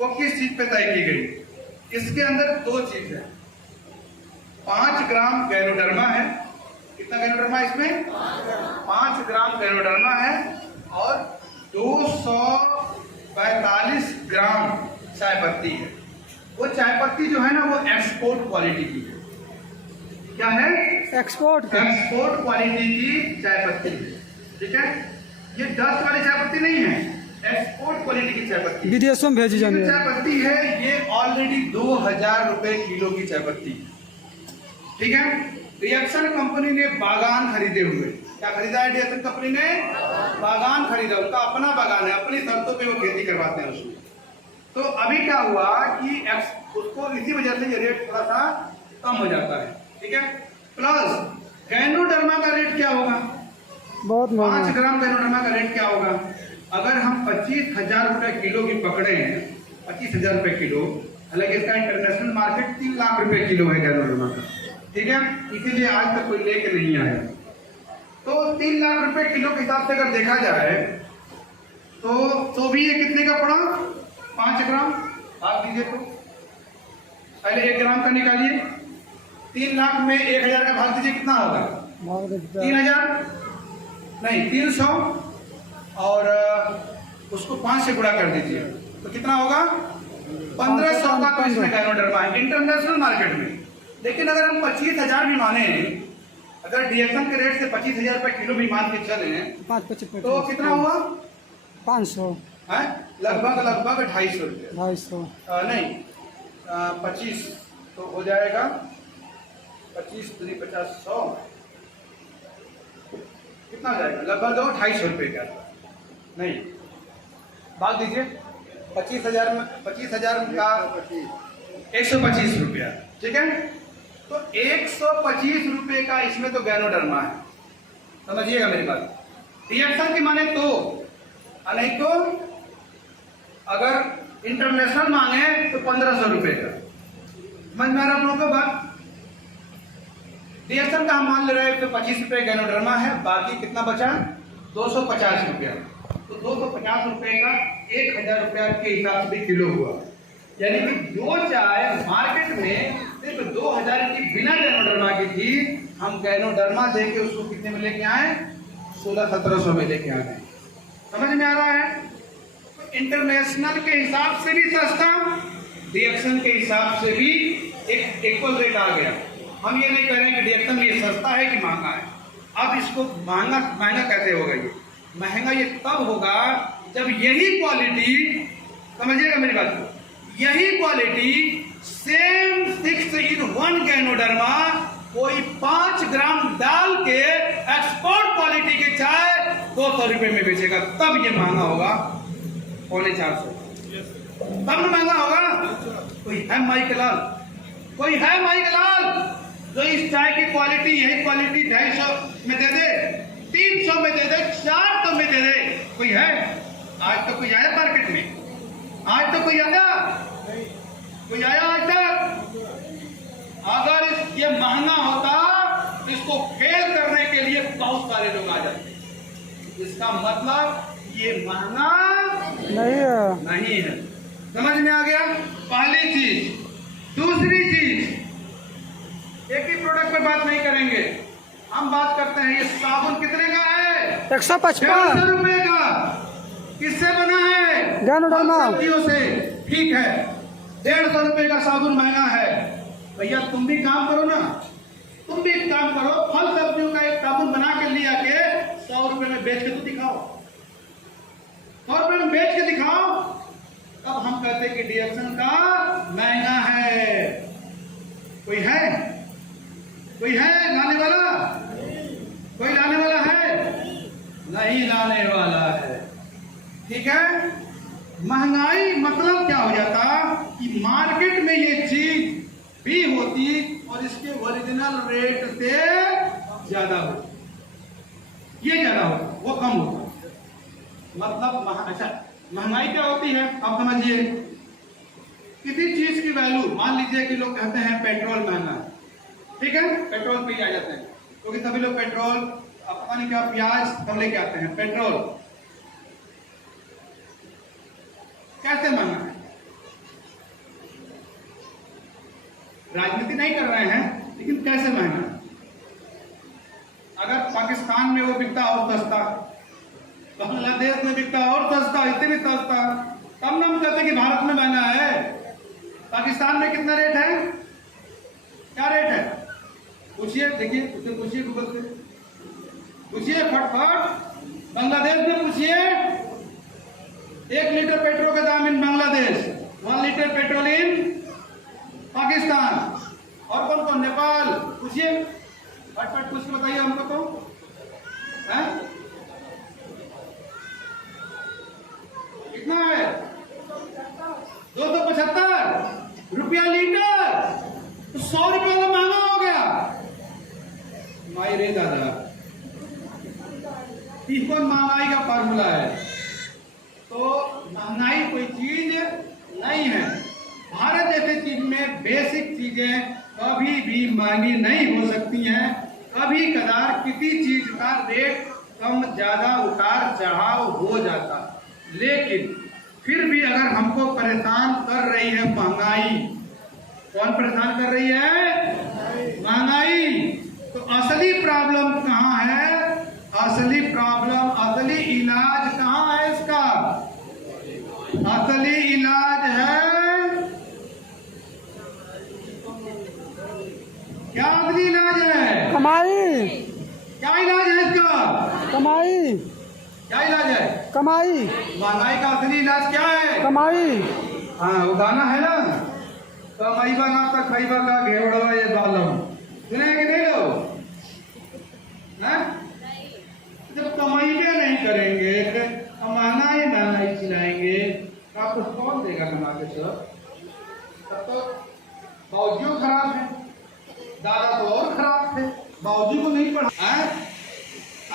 वो किस चीज पे तय की गई? इसके अंदर 2 चीज है। 5 ग्राम गैनोडर्मा है। कितना गैनोडर्मा है इसमें? 5 ग्राम गैनोडर्मा है और 245 ग्राम चाय पत्ती है। वो चाय पत्ती जो है ना, वो एक्सपोर्ट क्वालिटी की है। क्या है? एक्सपोर्ट एक्सपोर्ट क्वालिटी की चाय पत्ती है। ठीक है, ये डस्ट वाली चाय पत्ती नहीं है, एक्सपोर्ट क्वालिटी की चाय पत्ती। विदेशों में भेजी जाने चाय पत्ती है, ये ऑलरेडी 2000 रुपए किलो की चाय पत्ती। ठीक है, रिएक्शन कंपनी ने बागान खरीदे हुए। क्या खरीदा है रिएक्शन कंपनी ने? बागान खरीदा। उनका अपना बागान है, अपनी शर्तों पे वो खेती करवाते हैं उसमें। तो अभी क्या हुआ कि उसको इसी वजह से ये रेट थोड़ा सा कम हो जाता है। ठीक है, प्लस गैनोडर्मा का रेट क्या होगा? बहुत 5 महंगा। ग्राम गैनोडर्मा का रेट क्या होगा? अगर हम 25,000 रुपए किलो की पकड़े हैं, 25,000 रुपए किलो, हालांकि इसका इंटरनेशनल मार्केट 3 लाख रुपए किलो है गैनोडर्मा का। ठीक है, इसीलिए आज तक कोई लेके नहीं आया। तो 3 लाख रुपए किलो के हिसाब से अगर देखा जाए तो भी ये कितने का पड़ा? 5 ग्राम भाग दीजिए तो पहले 1 ग्राम का निकालिए। 3 लाख में 1000 का भाग दीजिए, कितना होगा? 3000 नहीं 300 और उसको 5 से गुणा कर दीजिए तो कितना होगा 1500 का तो इसमें गैनोडर्मा है इंटरनेशनल मार्केट में। लेकिन अगर हम 25,000 भी माने, अगर डीएक्सन के रेट से 25,000 रुपए किलो भी मान के चले तो कितना हुआ 500 है लगभग 250 रुपये 250 नहीं 25 तो हो जाएगा 25 3 50 100 कितना हो जाएगा लगभग 250 रुपये का नहीं बात दीजिए 25,000 में 25,000 का 125 रुपया ठीक है। तो 125 रुपये का इसमें तो गैनोडर्मा है, समझिएगा मेरी बात। डीएक्सन की माने तो नहीं तो अगर इंटरनेशनल मांगे तो 1500 रुपये का। समझ में आ रहा आप लोगों को बात। डीएक्सन का हम मान ले रहे हैं तो 25 रुपये गैनोडर्मा है, बाकी कितना बचा 250 रुपया। तो 250 रुपये का 1000 रुपया के हिसाब से किलो हुआ, यानी कि जो चाय मार्केट में सिर्फ 2000 की बिना गैनोडर्मा की थी, हम गैनोडर्मा देके उसको कितने में लेके आए 1600-1700 में लेके आ गए। समझ में आ रहा है। तो इंटरनेशनल के हिसाब से भी सस्ता, डीएक्सन के हिसाब से भी एक इक्वल रेट आ गया। हम ये नहीं कह रहे हैं कि डीएक्सन ये सस्ता है कि महंगा है। अब इसको महंगा कैसे होगा? ये महंगा ये तब होगा जब यही क्वालिटी, समझिएगा मेरी बात को, यही क्वालिटी सेम 6-in-1 गैनोडर्मा कोई 5 ग्राम डाल के एक्सपोर्ट क्वालिटी की चाय 200 रुपये में बेचेगा, तब ये महंगा होगा 450, तब महंगा होगा। कोई है माइक लाल, कोई है माइक लाल जो इस चाय की क्वालिटी यही क्वालिटी 250 में दे दे, 300 में दे दे, 400 में दे दे? कोई है? आज तो कोई आया मार्केट में? आज तो कोई आया? कोई आया आज तक? अगर ये महंगा होता तो इसको फेल करने के लिए बहुत सारे लोग आ जाते। इसका मतलब ये महंगा नहीं है। समझ में आ गया? पहली चीज। दूसरी चीज, एक ही प्रोडक्ट पर बात नहीं करेंगे, हम बात करते हैं ये साबुन कितने का है? 155 रुपए का। किससे बना है? गैनोडर्मा से। ठीक है, 150 रुपए का साबुन महंगा है। भैया तुम भी काम करो ना, तुम भी एक काम करो, फल सब्जियों का एक साबुन बना के लिया के 100 रुपए में बेच के तो दिखाओ, 100 रुपए में बेच के दिखाओ, तब हम कहते कि डीएक्सन का महंगा है। कोई है? कोई है लाने वाला? कोई लाने वाला है? नहीं लाने वाला है। ठीक है। महंगाई मतलब क्या हो जाता कि मार्केट में ये चीज भी होती और इसके ओरिजिनल रेट से ज्यादा होती, ये ज्यादा होता, वो कम होता। मतलब अच्छा, महंगाई क्या होती है आप समझिए। किसी चीज की वैल्यू, मान लीजिए कि लोग कहते हैं पेट्रोल महंगा है, ठीक है, पेट्रोल पे ही आ जाते हैं क्योंकि सभी लोग पेट्रोल, पता नहीं क्या प्याज हम लेके आते हैं। पेट्रोल कैसे महंगा है? राजनीति नहीं कर रहे हैं, लेकिन कैसे महंगा है? अगर पाकिस्तान में वो बिकता और सस्ता, बांग्लादेश में बिकता और सस्ता, इससे भी सस्ता, तब ना हम कहते कि भारत में महंगा है। पाकिस्तान में कितना रेट है? क्या रेट है? पूछिए, देखिए, उससे पूछिए, गूगल से पूछिए फटफट। बांग्लादेश में पूछिए 1 लीटर पेट्रोल का दाम in Bangladesh, 1 litre petrol in Pakistan, और कौन कौन? नेपाल। पूछिए फटफट, पूछ के बताइए हमको तो है? कितना है? 275 रुपया लीटर। तो 100 रुपया तो महंगा हो गया। माई रे दादा, कौन महंगाई का फार्मूला है? तो महंगाई कोई चीज नहीं है। भारत जैसे चीज में बेसिक चीजें कभी भी महंगी नहीं हो सकती हैं। कभी कदार किसी चीज का रेट कम ज्यादा उतार चढ़ाव हो जाता, लेकिन फिर भी अगर हमको परेशान कर रही है महंगाई, कौन परेशान कर रही है? महंगाई। तो असली प्रॉब्लम कहाँ है? असली प्रॉब्लम, असली इलाज कहाँ है इसका? असली इलाज कमाई क्या इलाज है? कमाई महंगाई का असली इलाज क्या है? कमाई। हाँ, वो गाना है ना, कमाईबा ना तो खईबा का घेवड़वा ये बालम, सुने कि नहीं लोग? हैं? जब कमाइबे नहीं करेंगे, महंगाई महंगाई खिलाएंगे, तो आपको कौन देगा कमा के सर? तब तो बावजूद खराब है, दादा तो और खराब थे, बावजूद को नहीं पढ़ा।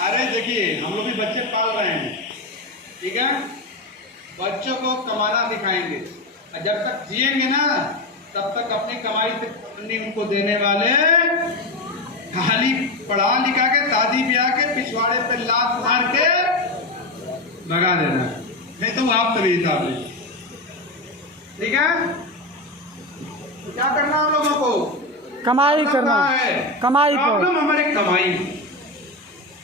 अरे देखिए, हम लोग भी बच्चे पाल रहे हैं, ठीक है? बच्चों को कमाना सिखाएंगे, और जब तक जिएंगे ना, तब तक अपनी कमाई से अपनी उनको देने वाले खाली पढ़ा लिखा के शादी ब्याह के पिछवाड़े पे लात मार के भगा देना, नहीं तो आप तभी हिसाब ले, ठीक है? तो क्या करना हम लोगों को? कमाई करना है कमाई प्रॉब्लम हमारे कमाई,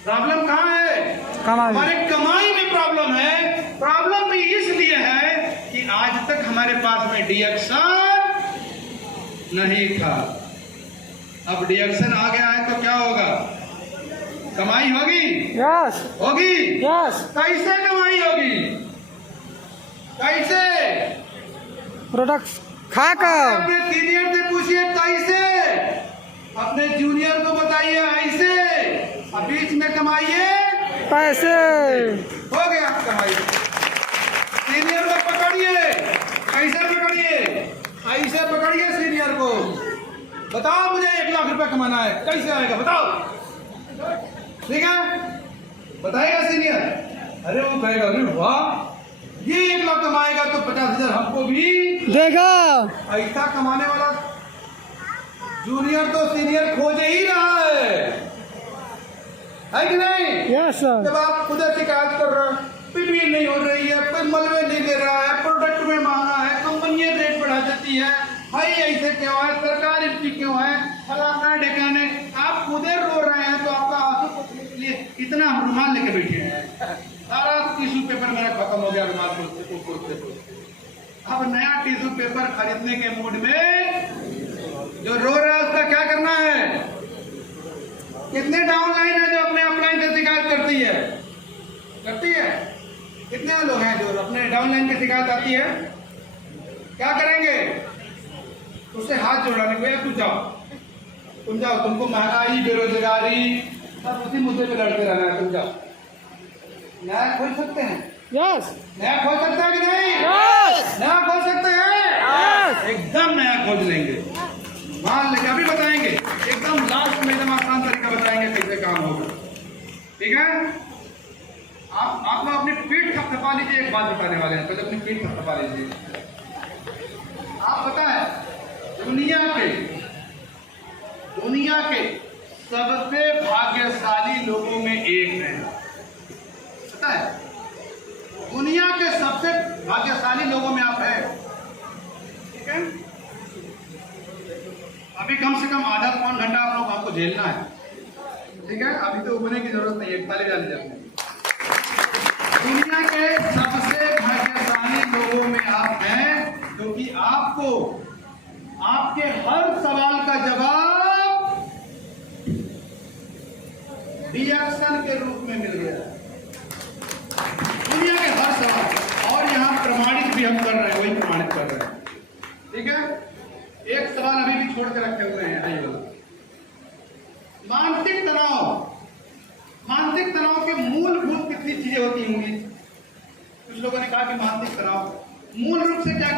प्रॉब्लम कहाँ है? कमाई हमारे कमाई में प्रॉब्लम है। प्रॉब्लम भी इसलिए है कि आज तक हमारे पास में डिडक्शन नहीं था, अब डिडक्शन आ गया है तो क्या होगा? कमाई होगी? यस होगी? यस। कैसे कमाई होगी? कैसे? प्रोडक्ट खाकर अपने सीनियर से पूछिए कैसे, अपने जूनियर को बताइए ऐसे, अब बीच में कमाइए पैसे। हो गया कमाई। सीनियर को पकड़िए, कैसे पकड़िए? ऐसे पकड़िए सीनियर को, बताओ मुझे 1 लाख रुपए कमाना है, कैसे आएगा बताओ? ठीक है, बताएगा सीनियर? अरे वो कहेगा अरे वाह, ये 1 लाख कमाएगा तो 50,000 हमको भी देगा। ऐसा कमाने वाला जूनियर तो सीनियर खोज ही रहा है कि नहीं? Yes sir. जब आप खुद शिकायत कर रहे हैं, पीपी नहीं हो रही है, कोई मलबे नहीं दे रहा है, प्रोडक्ट में महंगा है, कंपनियां रेट बढ़ा देती है, भाई ऐसे क्यों है, सरकार इतनी क्यों है, फलाना ढेकाने, आप खुद रो रहे हैं तो आपका आंसू पोंछने के लिए इतना रुमाल लेके बैठे हैं। सारा टिश्यू पेपर मेरा खत्म हो गया रुमाल पोंछते। अब नया टिश्यू पेपर खरीदने के मूड में जो रो रहा है उसका क्या करना है? कितने डाउनलाइन है जो अपने अपलाइन से शिकायत करती है? कितने लोग हैं जो अपने डाउनलाइन की शिकायत आती है? क्या करेंगे? उससे हाथ जोड़ाने को, तुम जाओ, तुमको महंगाई बेरोजगारी सब उसी मुद्दे पे लड़ते रहना है, तुम जाओ। न्याय खोज सकते हैं? यस नया खोज सकते हैं कि नहीं? यस नया खोज सकते हैं? यस। एकदम नया खोज लेंगे, मान लेंगे, अभी बताएंगे, एकदम लास्ट में एकदम आसान तरीका बताएंगे कैसे काम होगा, ठीक है? आप लोग अपनी पीठ थपथपा लीजिए, एक बात बताने वाले हैं, पहले अपनी पीठ थपथपा लीजिए। आप पता है दुनिया के सबसे भाग्यशाली लोगों में एक है, पता है? दुनिया के सबसे भाग्यशाली लोगों में आप हैं, ठीक है? अभी कम से कम आधा पौन घंटा आप लोग आपको झेलना है, ठीक है? अभी तो उबरने की जरूरत नहीं है, ताली डाल दीजिए। दुनिया के सबसे भाग्यशाली लोगों में आप हैं, क्योंकि आपको आपके हर सवाल का जवाब रिएक्शन के रूप में मिल गया, दुनिया के हर सवाल, और यहाँ प्रमाणित भी हम कर रहे हैं, वही प्रमाणित कर रहे हैं, ठीक है? एक सवाल अभी भी छोड़ के रखे हुए हैं, आइए वाला मानसिक तनाव के मूलभूत कितनी चीजें होती होंगी? कुछ लोगों ने कहा कि मानसिक तनाव मूल रूप से क्या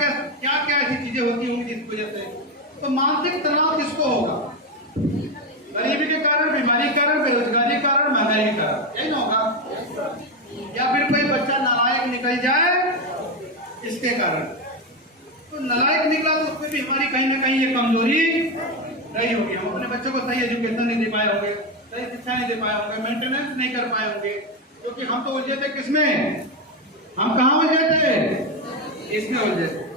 क्या ऐसी चीजें होती होंगी जिस वजह से, तो मानसिक तनाव किसको होगा? गरीबी के कारण, बीमारी के कारण, बेरोजगारी के कारण, महंगाई के कारण, यही ना होगा? या फिर कोई बच्चा नालायक निकल जाए इसके कारण, तो नालायक निकला तो उसमें भी हमारी कहीं ना कहीं ये कमजोरी रही होगी, हम अपने बच्चों को सही एजुकेशन नहीं दे पाए होंगे, सही शिक्षा नहीं दे पाए होंगे, मेंटेनेंस नहीं कर पाए होंगे, क्योंकि हम तो उलझे थे किसमें? हम कहाँ उलझे थे? इसमें उलझे थे।